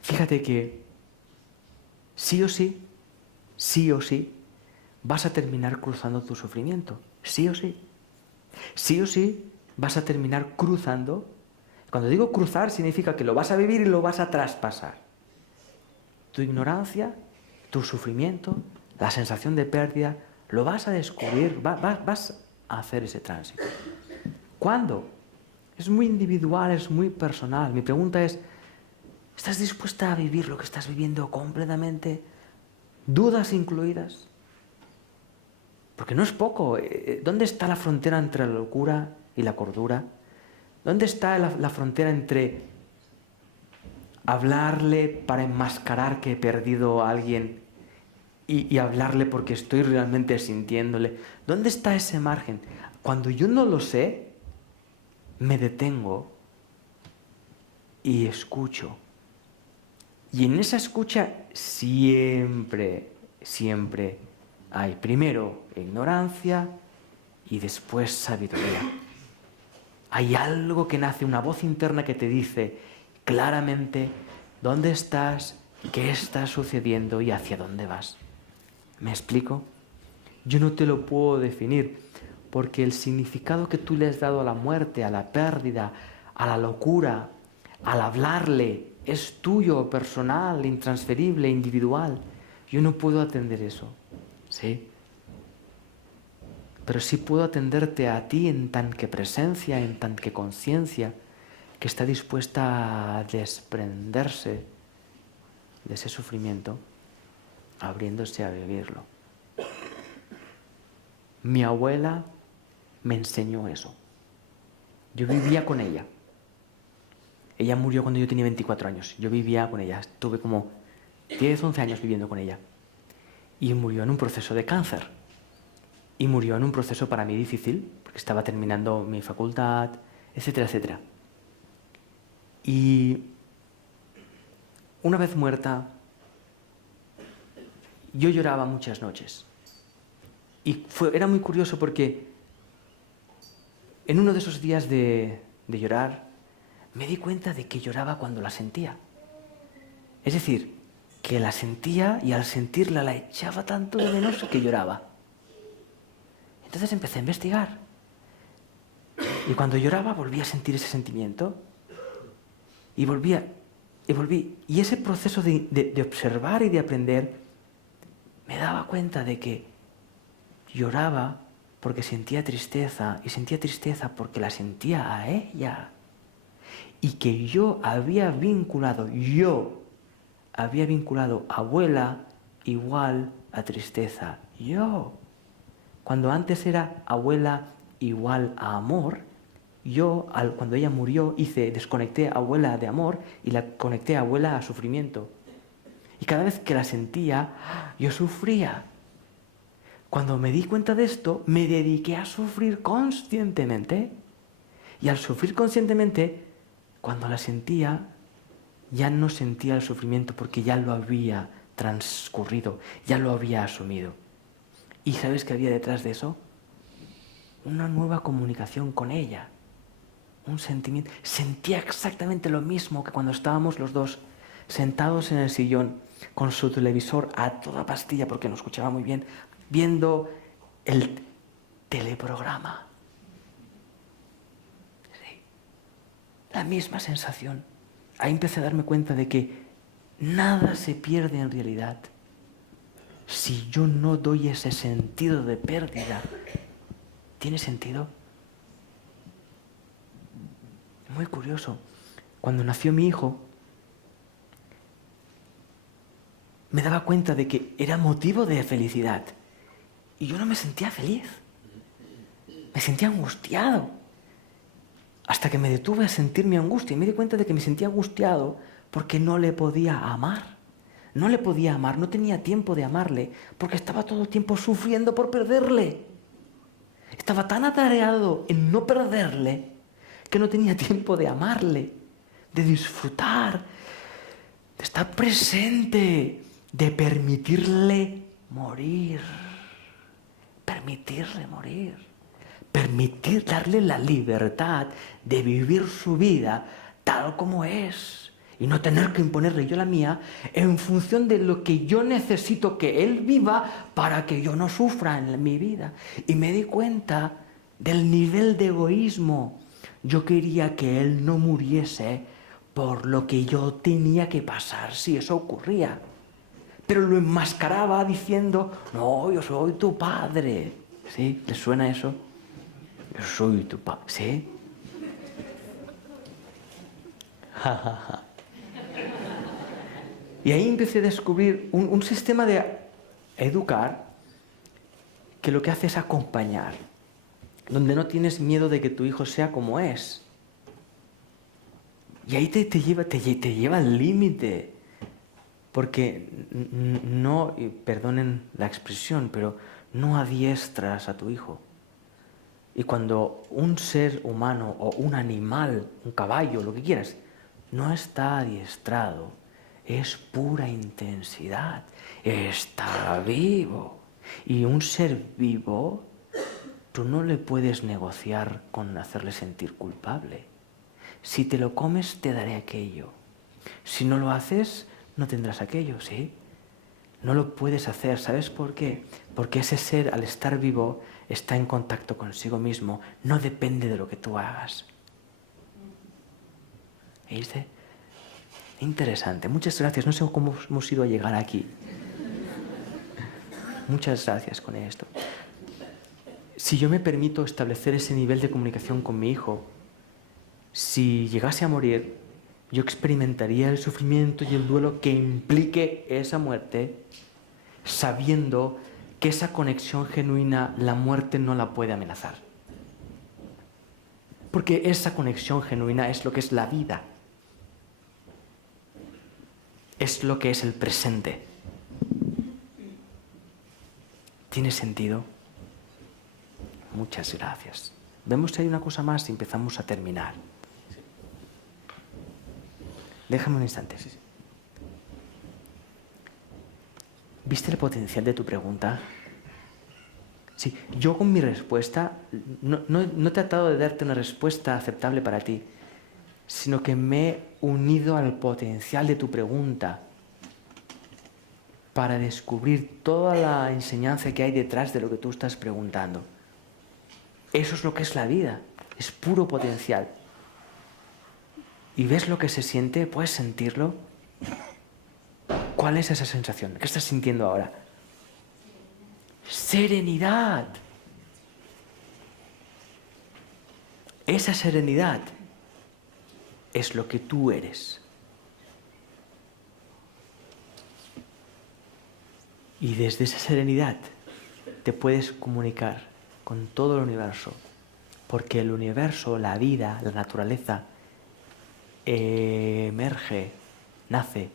Fíjate que sí o sí, vas a terminar cruzando tu sufrimiento. Sí o sí. Sí o sí, vas a terminar cruzando. Cuando digo cruzar, significa que lo vas a vivir y lo vas a traspasar. Tu ignorancia, tu sufrimiento, la sensación de pérdida, lo vas a descubrir, vas a hacer ese tránsito. ¿Cuándo? Es muy individual, es muy personal. Mi pregunta es, ¿estás dispuesta a vivir lo que estás viviendo completamente? ¿Dudas incluidas? Porque no es poco. ¿Dónde está la frontera entre la locura y la cordura? ¿Dónde está la frontera entre hablarle para enmascarar que he perdido a alguien y hablarle porque estoy realmente sintiéndole? ¿Dónde está ese margen? Cuando yo no lo sé, me detengo y escucho. Y en esa escucha siempre hay primero ignorancia y después sabiduría. Hay algo que nace, una voz interna que te dice claramente dónde estás, qué está sucediendo y hacia dónde vas. ¿Me explico? Yo no te lo puedo definir porque el significado que tú le has dado a la muerte, a la pérdida, a la locura, al hablarle, es tuyo, personal, intransferible, individual. Yo no puedo atender eso, ¿sí? Pero sí puedo atenderte a ti en tan que presencia, en tan que conciencia, que está dispuesta a desprenderse de ese sufrimiento, abriéndose a vivirlo. Mi abuela me enseñó eso. Yo vivía con ella. Ella murió cuando yo tenía 24 años. Yo vivía con ella. Estuve como 10, 11 años viviendo con ella. Y murió en un proceso de cáncer. Y murió en un proceso para mí difícil, porque estaba terminando mi facultad, etcétera, etcétera. Y una vez muerta, yo lloraba muchas noches. Y era muy curioso porque en uno de esos días de llorar, me di cuenta de que lloraba cuando la sentía. Es decir, que la sentía y al sentirla la echaba tanto de menos que lloraba. Entonces empecé a investigar. Y cuando lloraba volví a sentir ese sentimiento. Y volví. Y ese proceso de observar y de aprender, me daba cuenta de que lloraba porque sentía tristeza, y sentía tristeza porque la sentía a ella. Y que yo había vinculado abuela igual a tristeza. Yo. Cuando antes era abuela igual a amor, cuando ella murió, desconecté a abuela de amor y la conecté a abuela a sufrimiento. Y cada vez que la sentía, yo sufría. Cuando me di cuenta de esto, me dediqué a sufrir conscientemente. Y al sufrir conscientemente, cuando la sentía, ya no sentía el sufrimiento porque ya lo había transcurrido, ya lo había asumido. ¿Y sabes qué había detrás de eso? Una nueva comunicación con ella. Un sentimiento. Sentía exactamente lo mismo que cuando estábamos los dos sentados en el sillón con su televisor a toda pastilla, porque nos escuchaba muy bien, viendo el teleprograma. Sí. La misma sensación. Ahí empecé a darme cuenta de que nada se pierde en realidad si yo no doy ese sentido de pérdida. ¿Tiene sentido? Muy curioso. Cuando nació mi hijo, me daba cuenta de que era motivo de felicidad. Y yo no me sentía feliz. Me sentía angustiado. Hasta que me detuve a sentir mi angustia y me di cuenta de que me sentía angustiado porque no le podía amar. No le podía amar, no tenía tiempo de amarle porque estaba todo el tiempo sufriendo por perderle. Estaba tan atareado en no perderle que no tenía tiempo de amarle, de disfrutar, de estar presente, de permitirle morir. Permitirle morir. Darle la libertad de vivir su vida tal como es y no tener que imponerle yo la mía en función de lo que yo necesito que él viva para que yo no sufra en mi vida. Y me di cuenta del nivel de egoísmo. Yo quería que él no muriese por lo que yo tenía que pasar si eso ocurría. Pero lo enmascaraba diciendo, no, yo soy tu padre. ¿Sí? ¿Les suena eso? Yo soy tu padre. ¿Sí? Y ahí empecé a descubrir un sistema de educar que lo que hace es acompañar, donde no tienes miedo de que tu hijo sea como es. Y ahí te lleva al límite, porque no, y perdonen la expresión, pero no adiestras a tu hijo. Y cuando un ser humano o un animal, un caballo, lo que quieras, no está adiestrado, es pura intensidad, está vivo. Y un ser vivo, tú no le puedes negociar con hacerle sentir culpable. Si te lo comes, te daré aquello. Si no lo haces, no tendrás aquello, ¿sí? No lo puedes hacer, ¿sabes por qué? Porque ese ser, al estar vivo, está en contacto consigo mismo, no depende de lo que tú hagas. ¿Viste? Interesante, muchas gracias. No sé cómo hemos ido a llegar aquí. Muchas gracias con esto. Si yo me permito establecer ese nivel de comunicación con mi hijo, si llegase a morir, yo experimentaría el sufrimiento y el duelo que implique esa muerte, sabiendo que esa conexión genuina la muerte no la puede amenazar. Porque esa conexión genuina es lo que es la vida. Es lo que es el presente. ¿Tiene sentido? Muchas gracias. Vemos si hay una cosa más y empezamos a terminar. Déjame un instante. ¿Viste el potencial de tu pregunta? Sí, yo con mi respuesta no he tratado de darte una respuesta aceptable para ti, sino que me he unido al potencial de tu pregunta para descubrir toda la enseñanza que hay detrás de lo que tú estás preguntando. Eso es lo que es la vida, es puro potencial. ¿Y ves lo que se siente? ¿Puedes sentirlo? ¿Cuál es esa sensación? ¿Qué estás sintiendo ahora? Serenidad. Esa serenidad es lo que tú eres. Y desde esa serenidad te puedes comunicar con todo el universo, porque el universo, la vida, la naturaleza, emerge, nace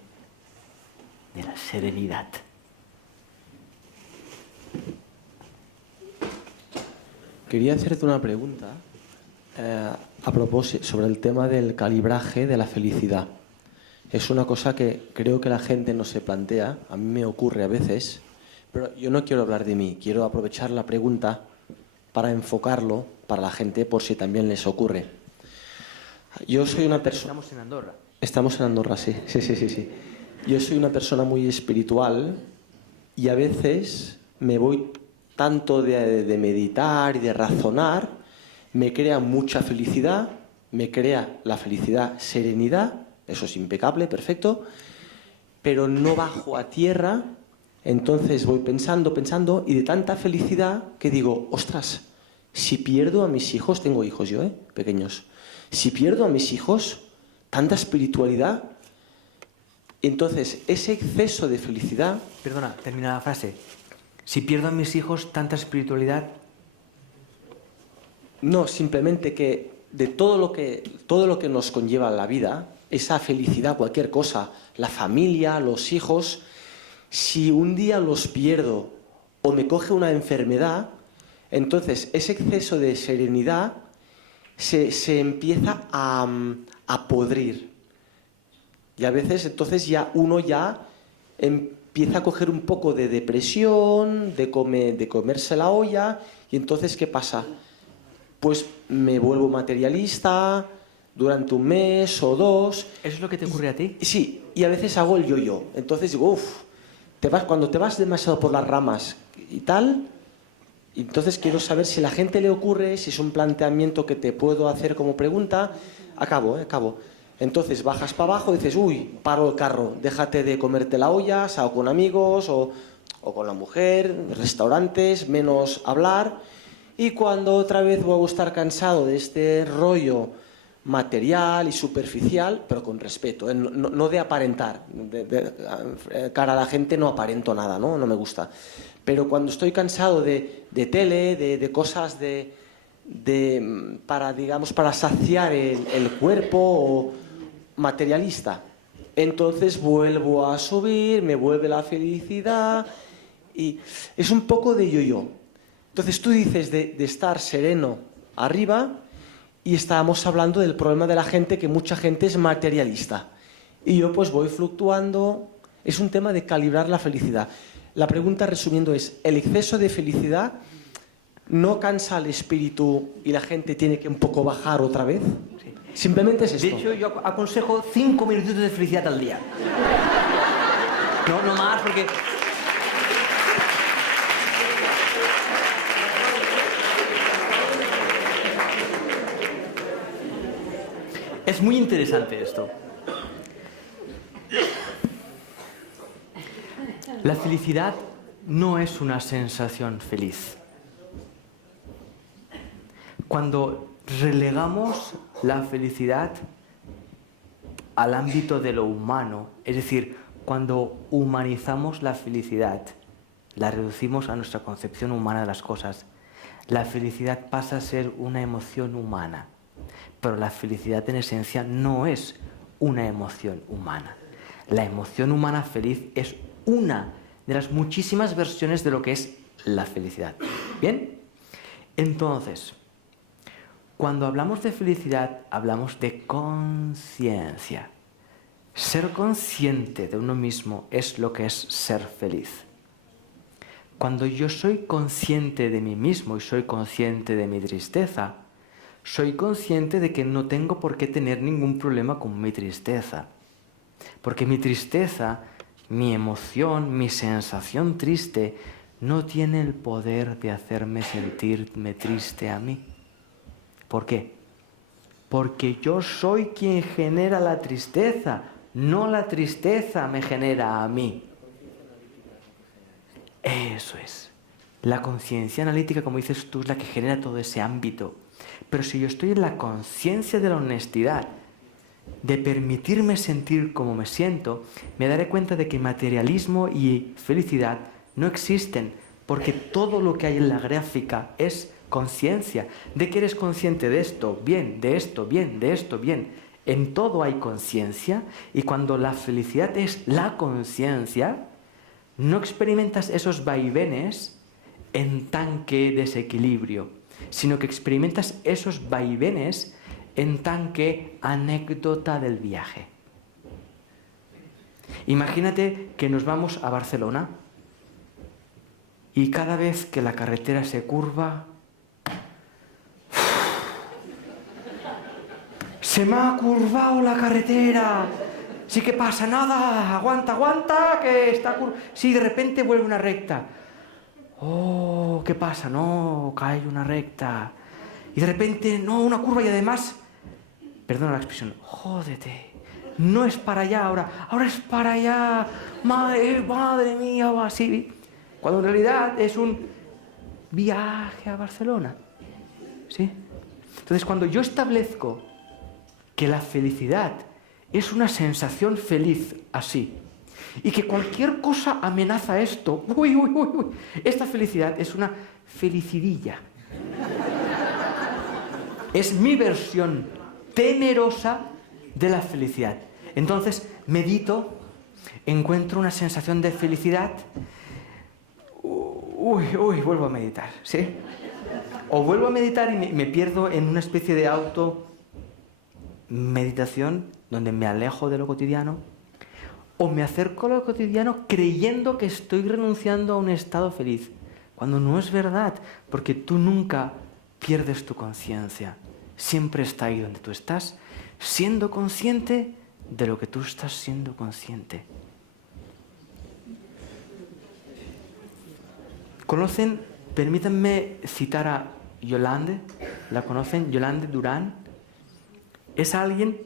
de la serenidad. Quería hacerte una pregunta a propósito sobre el tema del calibraje de la felicidad. Es una cosa que creo que la gente no se plantea, a mí me ocurre a veces, pero yo no quiero hablar de mí, quiero aprovechar la pregunta para enfocarlo para la gente por si también les ocurre. Yo soy una persona... Estamos en Andorra. Estamos en Andorra, sí. Yo soy una persona muy espiritual y a veces me voy tanto de meditar y de razonar, me crea mucha felicidad, me crea la felicidad serenidad, eso es impecable, perfecto, pero no bajo a tierra, entonces voy pensando y de tanta felicidad que digo, ostras, si pierdo a mis hijos, tengo hijos yo, pequeños, si pierdo a mis hijos, tanta espiritualidad, Entonces, ese exceso de felicidad... Perdona, termina la frase. Si pierdo a mis hijos tanta espiritualidad... No, simplemente que de todo lo que nos conlleva la vida, esa felicidad, cualquier cosa, la familia, los hijos, si un día los pierdo o me coge una enfermedad, entonces ese exceso de serenidad se empieza a podrir. Y a veces entonces ya uno ya empieza a coger un poco de depresión, de comerse la olla, y entonces ¿qué pasa? Pues me vuelvo materialista durante un mes o dos. ¿Eso es lo que te ocurre a ti? Sí, y a veces hago el yo-yo. Entonces digo, cuando te vas demasiado por las ramas y tal, entonces quiero saber si a la gente le ocurre, si es un planteamiento que te puedo hacer como pregunta. Acabo. Entonces bajas para abajo y dices, paro el carro, déjate de comerte la olla, salgo con amigos o con la mujer, restaurantes, menos hablar. Y cuando otra vez voy a estar cansado de este rollo material y superficial, pero con respeto, no de aparentar, cara a la gente no aparento nada, no me gusta. Pero cuando estoy cansado de tele, de cosas para saciar el cuerpo o materialista, entonces vuelvo a subir, me vuelve la felicidad y es un poco de yo-yo. Entonces tú dices de estar sereno arriba y estábamos hablando del problema de la gente, que mucha gente es materialista. Y yo pues voy fluctuando, es un tema de calibrar la felicidad. La pregunta resumiendo es, ¿el exceso de felicidad no cansa al espíritu y la gente tiene que un poco bajar otra vez? Sí. Simplemente es esto. De hecho, yo aconsejo 5 minutitos de felicidad al día. No más, porque... Es muy interesante esto. La felicidad no es una sensación feliz. Cuando relegamos la felicidad al ámbito de lo humano, es decir, cuando humanizamos la felicidad, la reducimos a nuestra concepción humana de las cosas, la felicidad pasa a ser una emoción humana. Pero la felicidad en esencia no es una emoción humana. La emoción humana feliz es una de las muchísimas versiones de lo que es la felicidad. ¿Bien? Entonces, cuando hablamos de felicidad, hablamos de conciencia. Ser consciente de uno mismo es lo que es ser feliz. Cuando yo soy consciente de mí mismo y soy consciente de mi tristeza, soy consciente de que no tengo por qué tener ningún problema con mi tristeza. Porque mi tristeza, mi emoción, mi sensación triste, no tiene el poder de hacerme sentirme triste a mí. ¿Por qué? Porque yo soy quien genera la tristeza, no la tristeza me genera a mí. Eso es. La conciencia analítica, como dices tú, es la que genera todo ese ámbito. Pero si yo estoy en la conciencia de la honestidad, de permitirme sentir como me siento, me daré cuenta de que materialismo y felicidad no existen, porque todo lo que hay en la gráfica es conciencia. ¿De que eres consciente de esto? Bien, de esto, bien, de esto, bien. En todo hay conciencia, y cuando la felicidad es la conciencia, no experimentas esos vaivenes en tanque desequilibrio, sino que experimentas esos vaivenes en tanque anécdota del viaje. Imagínate que nos vamos a Barcelona y cada vez que la carretera se curva, ¡se me ha curvado la carretera! Sí que pasa nada, aguanta, que está curva. Sí, de repente vuelve una recta. Oh, ¿qué pasa? No, cae una recta. Y de repente, no, una curva y además, perdona la expresión, jódete, no es para allá ahora es para allá. Madre mía, va así. Cuando en realidad es un viaje a Barcelona. ¿Sí? Entonces, cuando yo establezco que la felicidad es una sensación feliz, así. Y que cualquier cosa amenaza esto. Uy, uy, uy, uy. Esta felicidad es una felicidilla. Es mi versión temerosa de la felicidad. Entonces, medito, encuentro una sensación de felicidad. Uy, uy, vuelvo a meditar, ¿sí? O vuelvo a meditar y me pierdo en una especie de auto-meditación donde me alejo de lo cotidiano, o me acerco a lo cotidiano creyendo que estoy renunciando a un estado feliz, cuando no es verdad, porque tú nunca pierdes tu conciencia. Siempre está ahí donde tú estás, siendo consciente de lo que tú estás siendo consciente. ¿Conocen? Permítanme citar a Yolande. ¿La conocen? Yolande Durán. Es alguien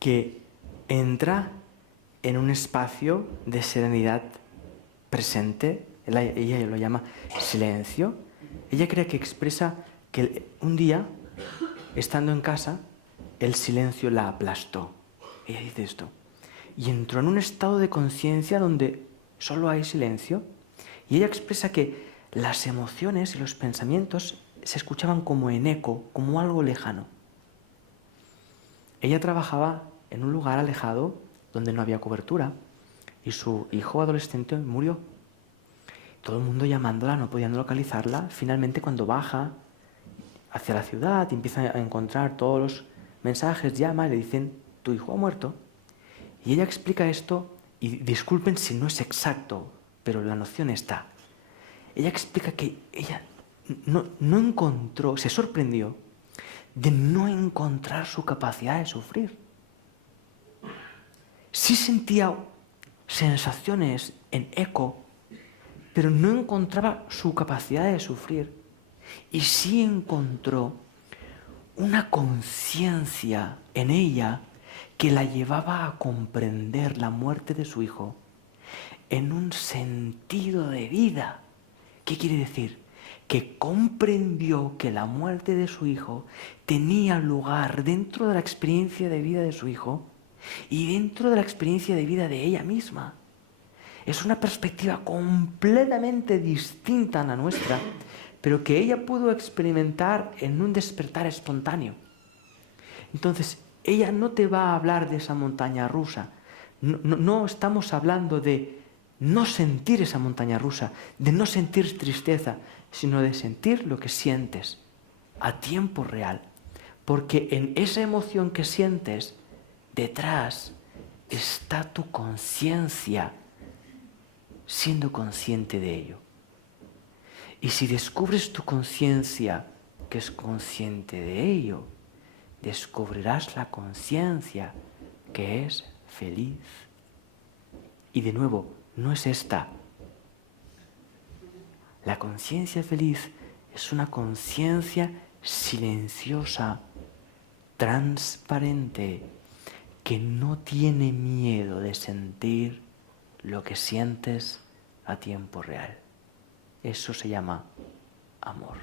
que entra en un espacio de serenidad presente. Ella lo llama silencio. Ella cree que expresa que un día, estando en casa, el silencio la aplastó. Ella dice esto. Y entró en un estado de conciencia donde solo hay silencio. Y ella expresa que las emociones y los pensamientos se escuchaban como en eco, como algo lejano. Ella trabajaba en un lugar alejado donde no había cobertura y su hijo adolescente murió. Todo el mundo llamándola, no podían localizarla. Finalmente, cuando baja hacia la ciudad y empieza a encontrar todos los mensajes, llama y le dicen: tu hijo ha muerto. Y ella explica esto, y disculpen si no es exacto, pero la noción está. Ella explica que ella no encontró, se sorprendió de no encontrar su capacidad de sufrir. Sí sentía sensaciones en eco, pero no encontraba su capacidad de sufrir. Y sí encontró una conciencia en ella que la llevaba a comprender la muerte de su hijo en un sentido de vida. ¿Qué quiere decir? Que comprendió que la muerte de su hijo tenía lugar dentro de la experiencia de vida de su hijo y dentro de la experiencia de vida de ella misma. Es una perspectiva completamente distinta a la nuestra, pero que ella pudo experimentar en un despertar espontáneo. Entonces, ella no te va a hablar de esa montaña rusa. No estamos hablando de no sentir esa montaña rusa, de no sentir tristeza, sino de sentir lo que sientes a tiempo real. Porque en esa emoción que sientes, detrás está tu conciencia siendo consciente de ello. Y si descubres tu conciencia que es consciente de ello, descubrirás la conciencia que es feliz. Y de nuevo, no es esta. La conciencia feliz es una conciencia silenciosa, transparente, que no tiene miedo de sentir lo que sientes a tiempo real. Eso se llama amor.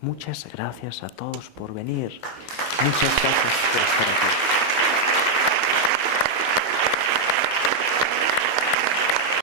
Muchas gracias a todos por venir. Muchas gracias por estar aquí.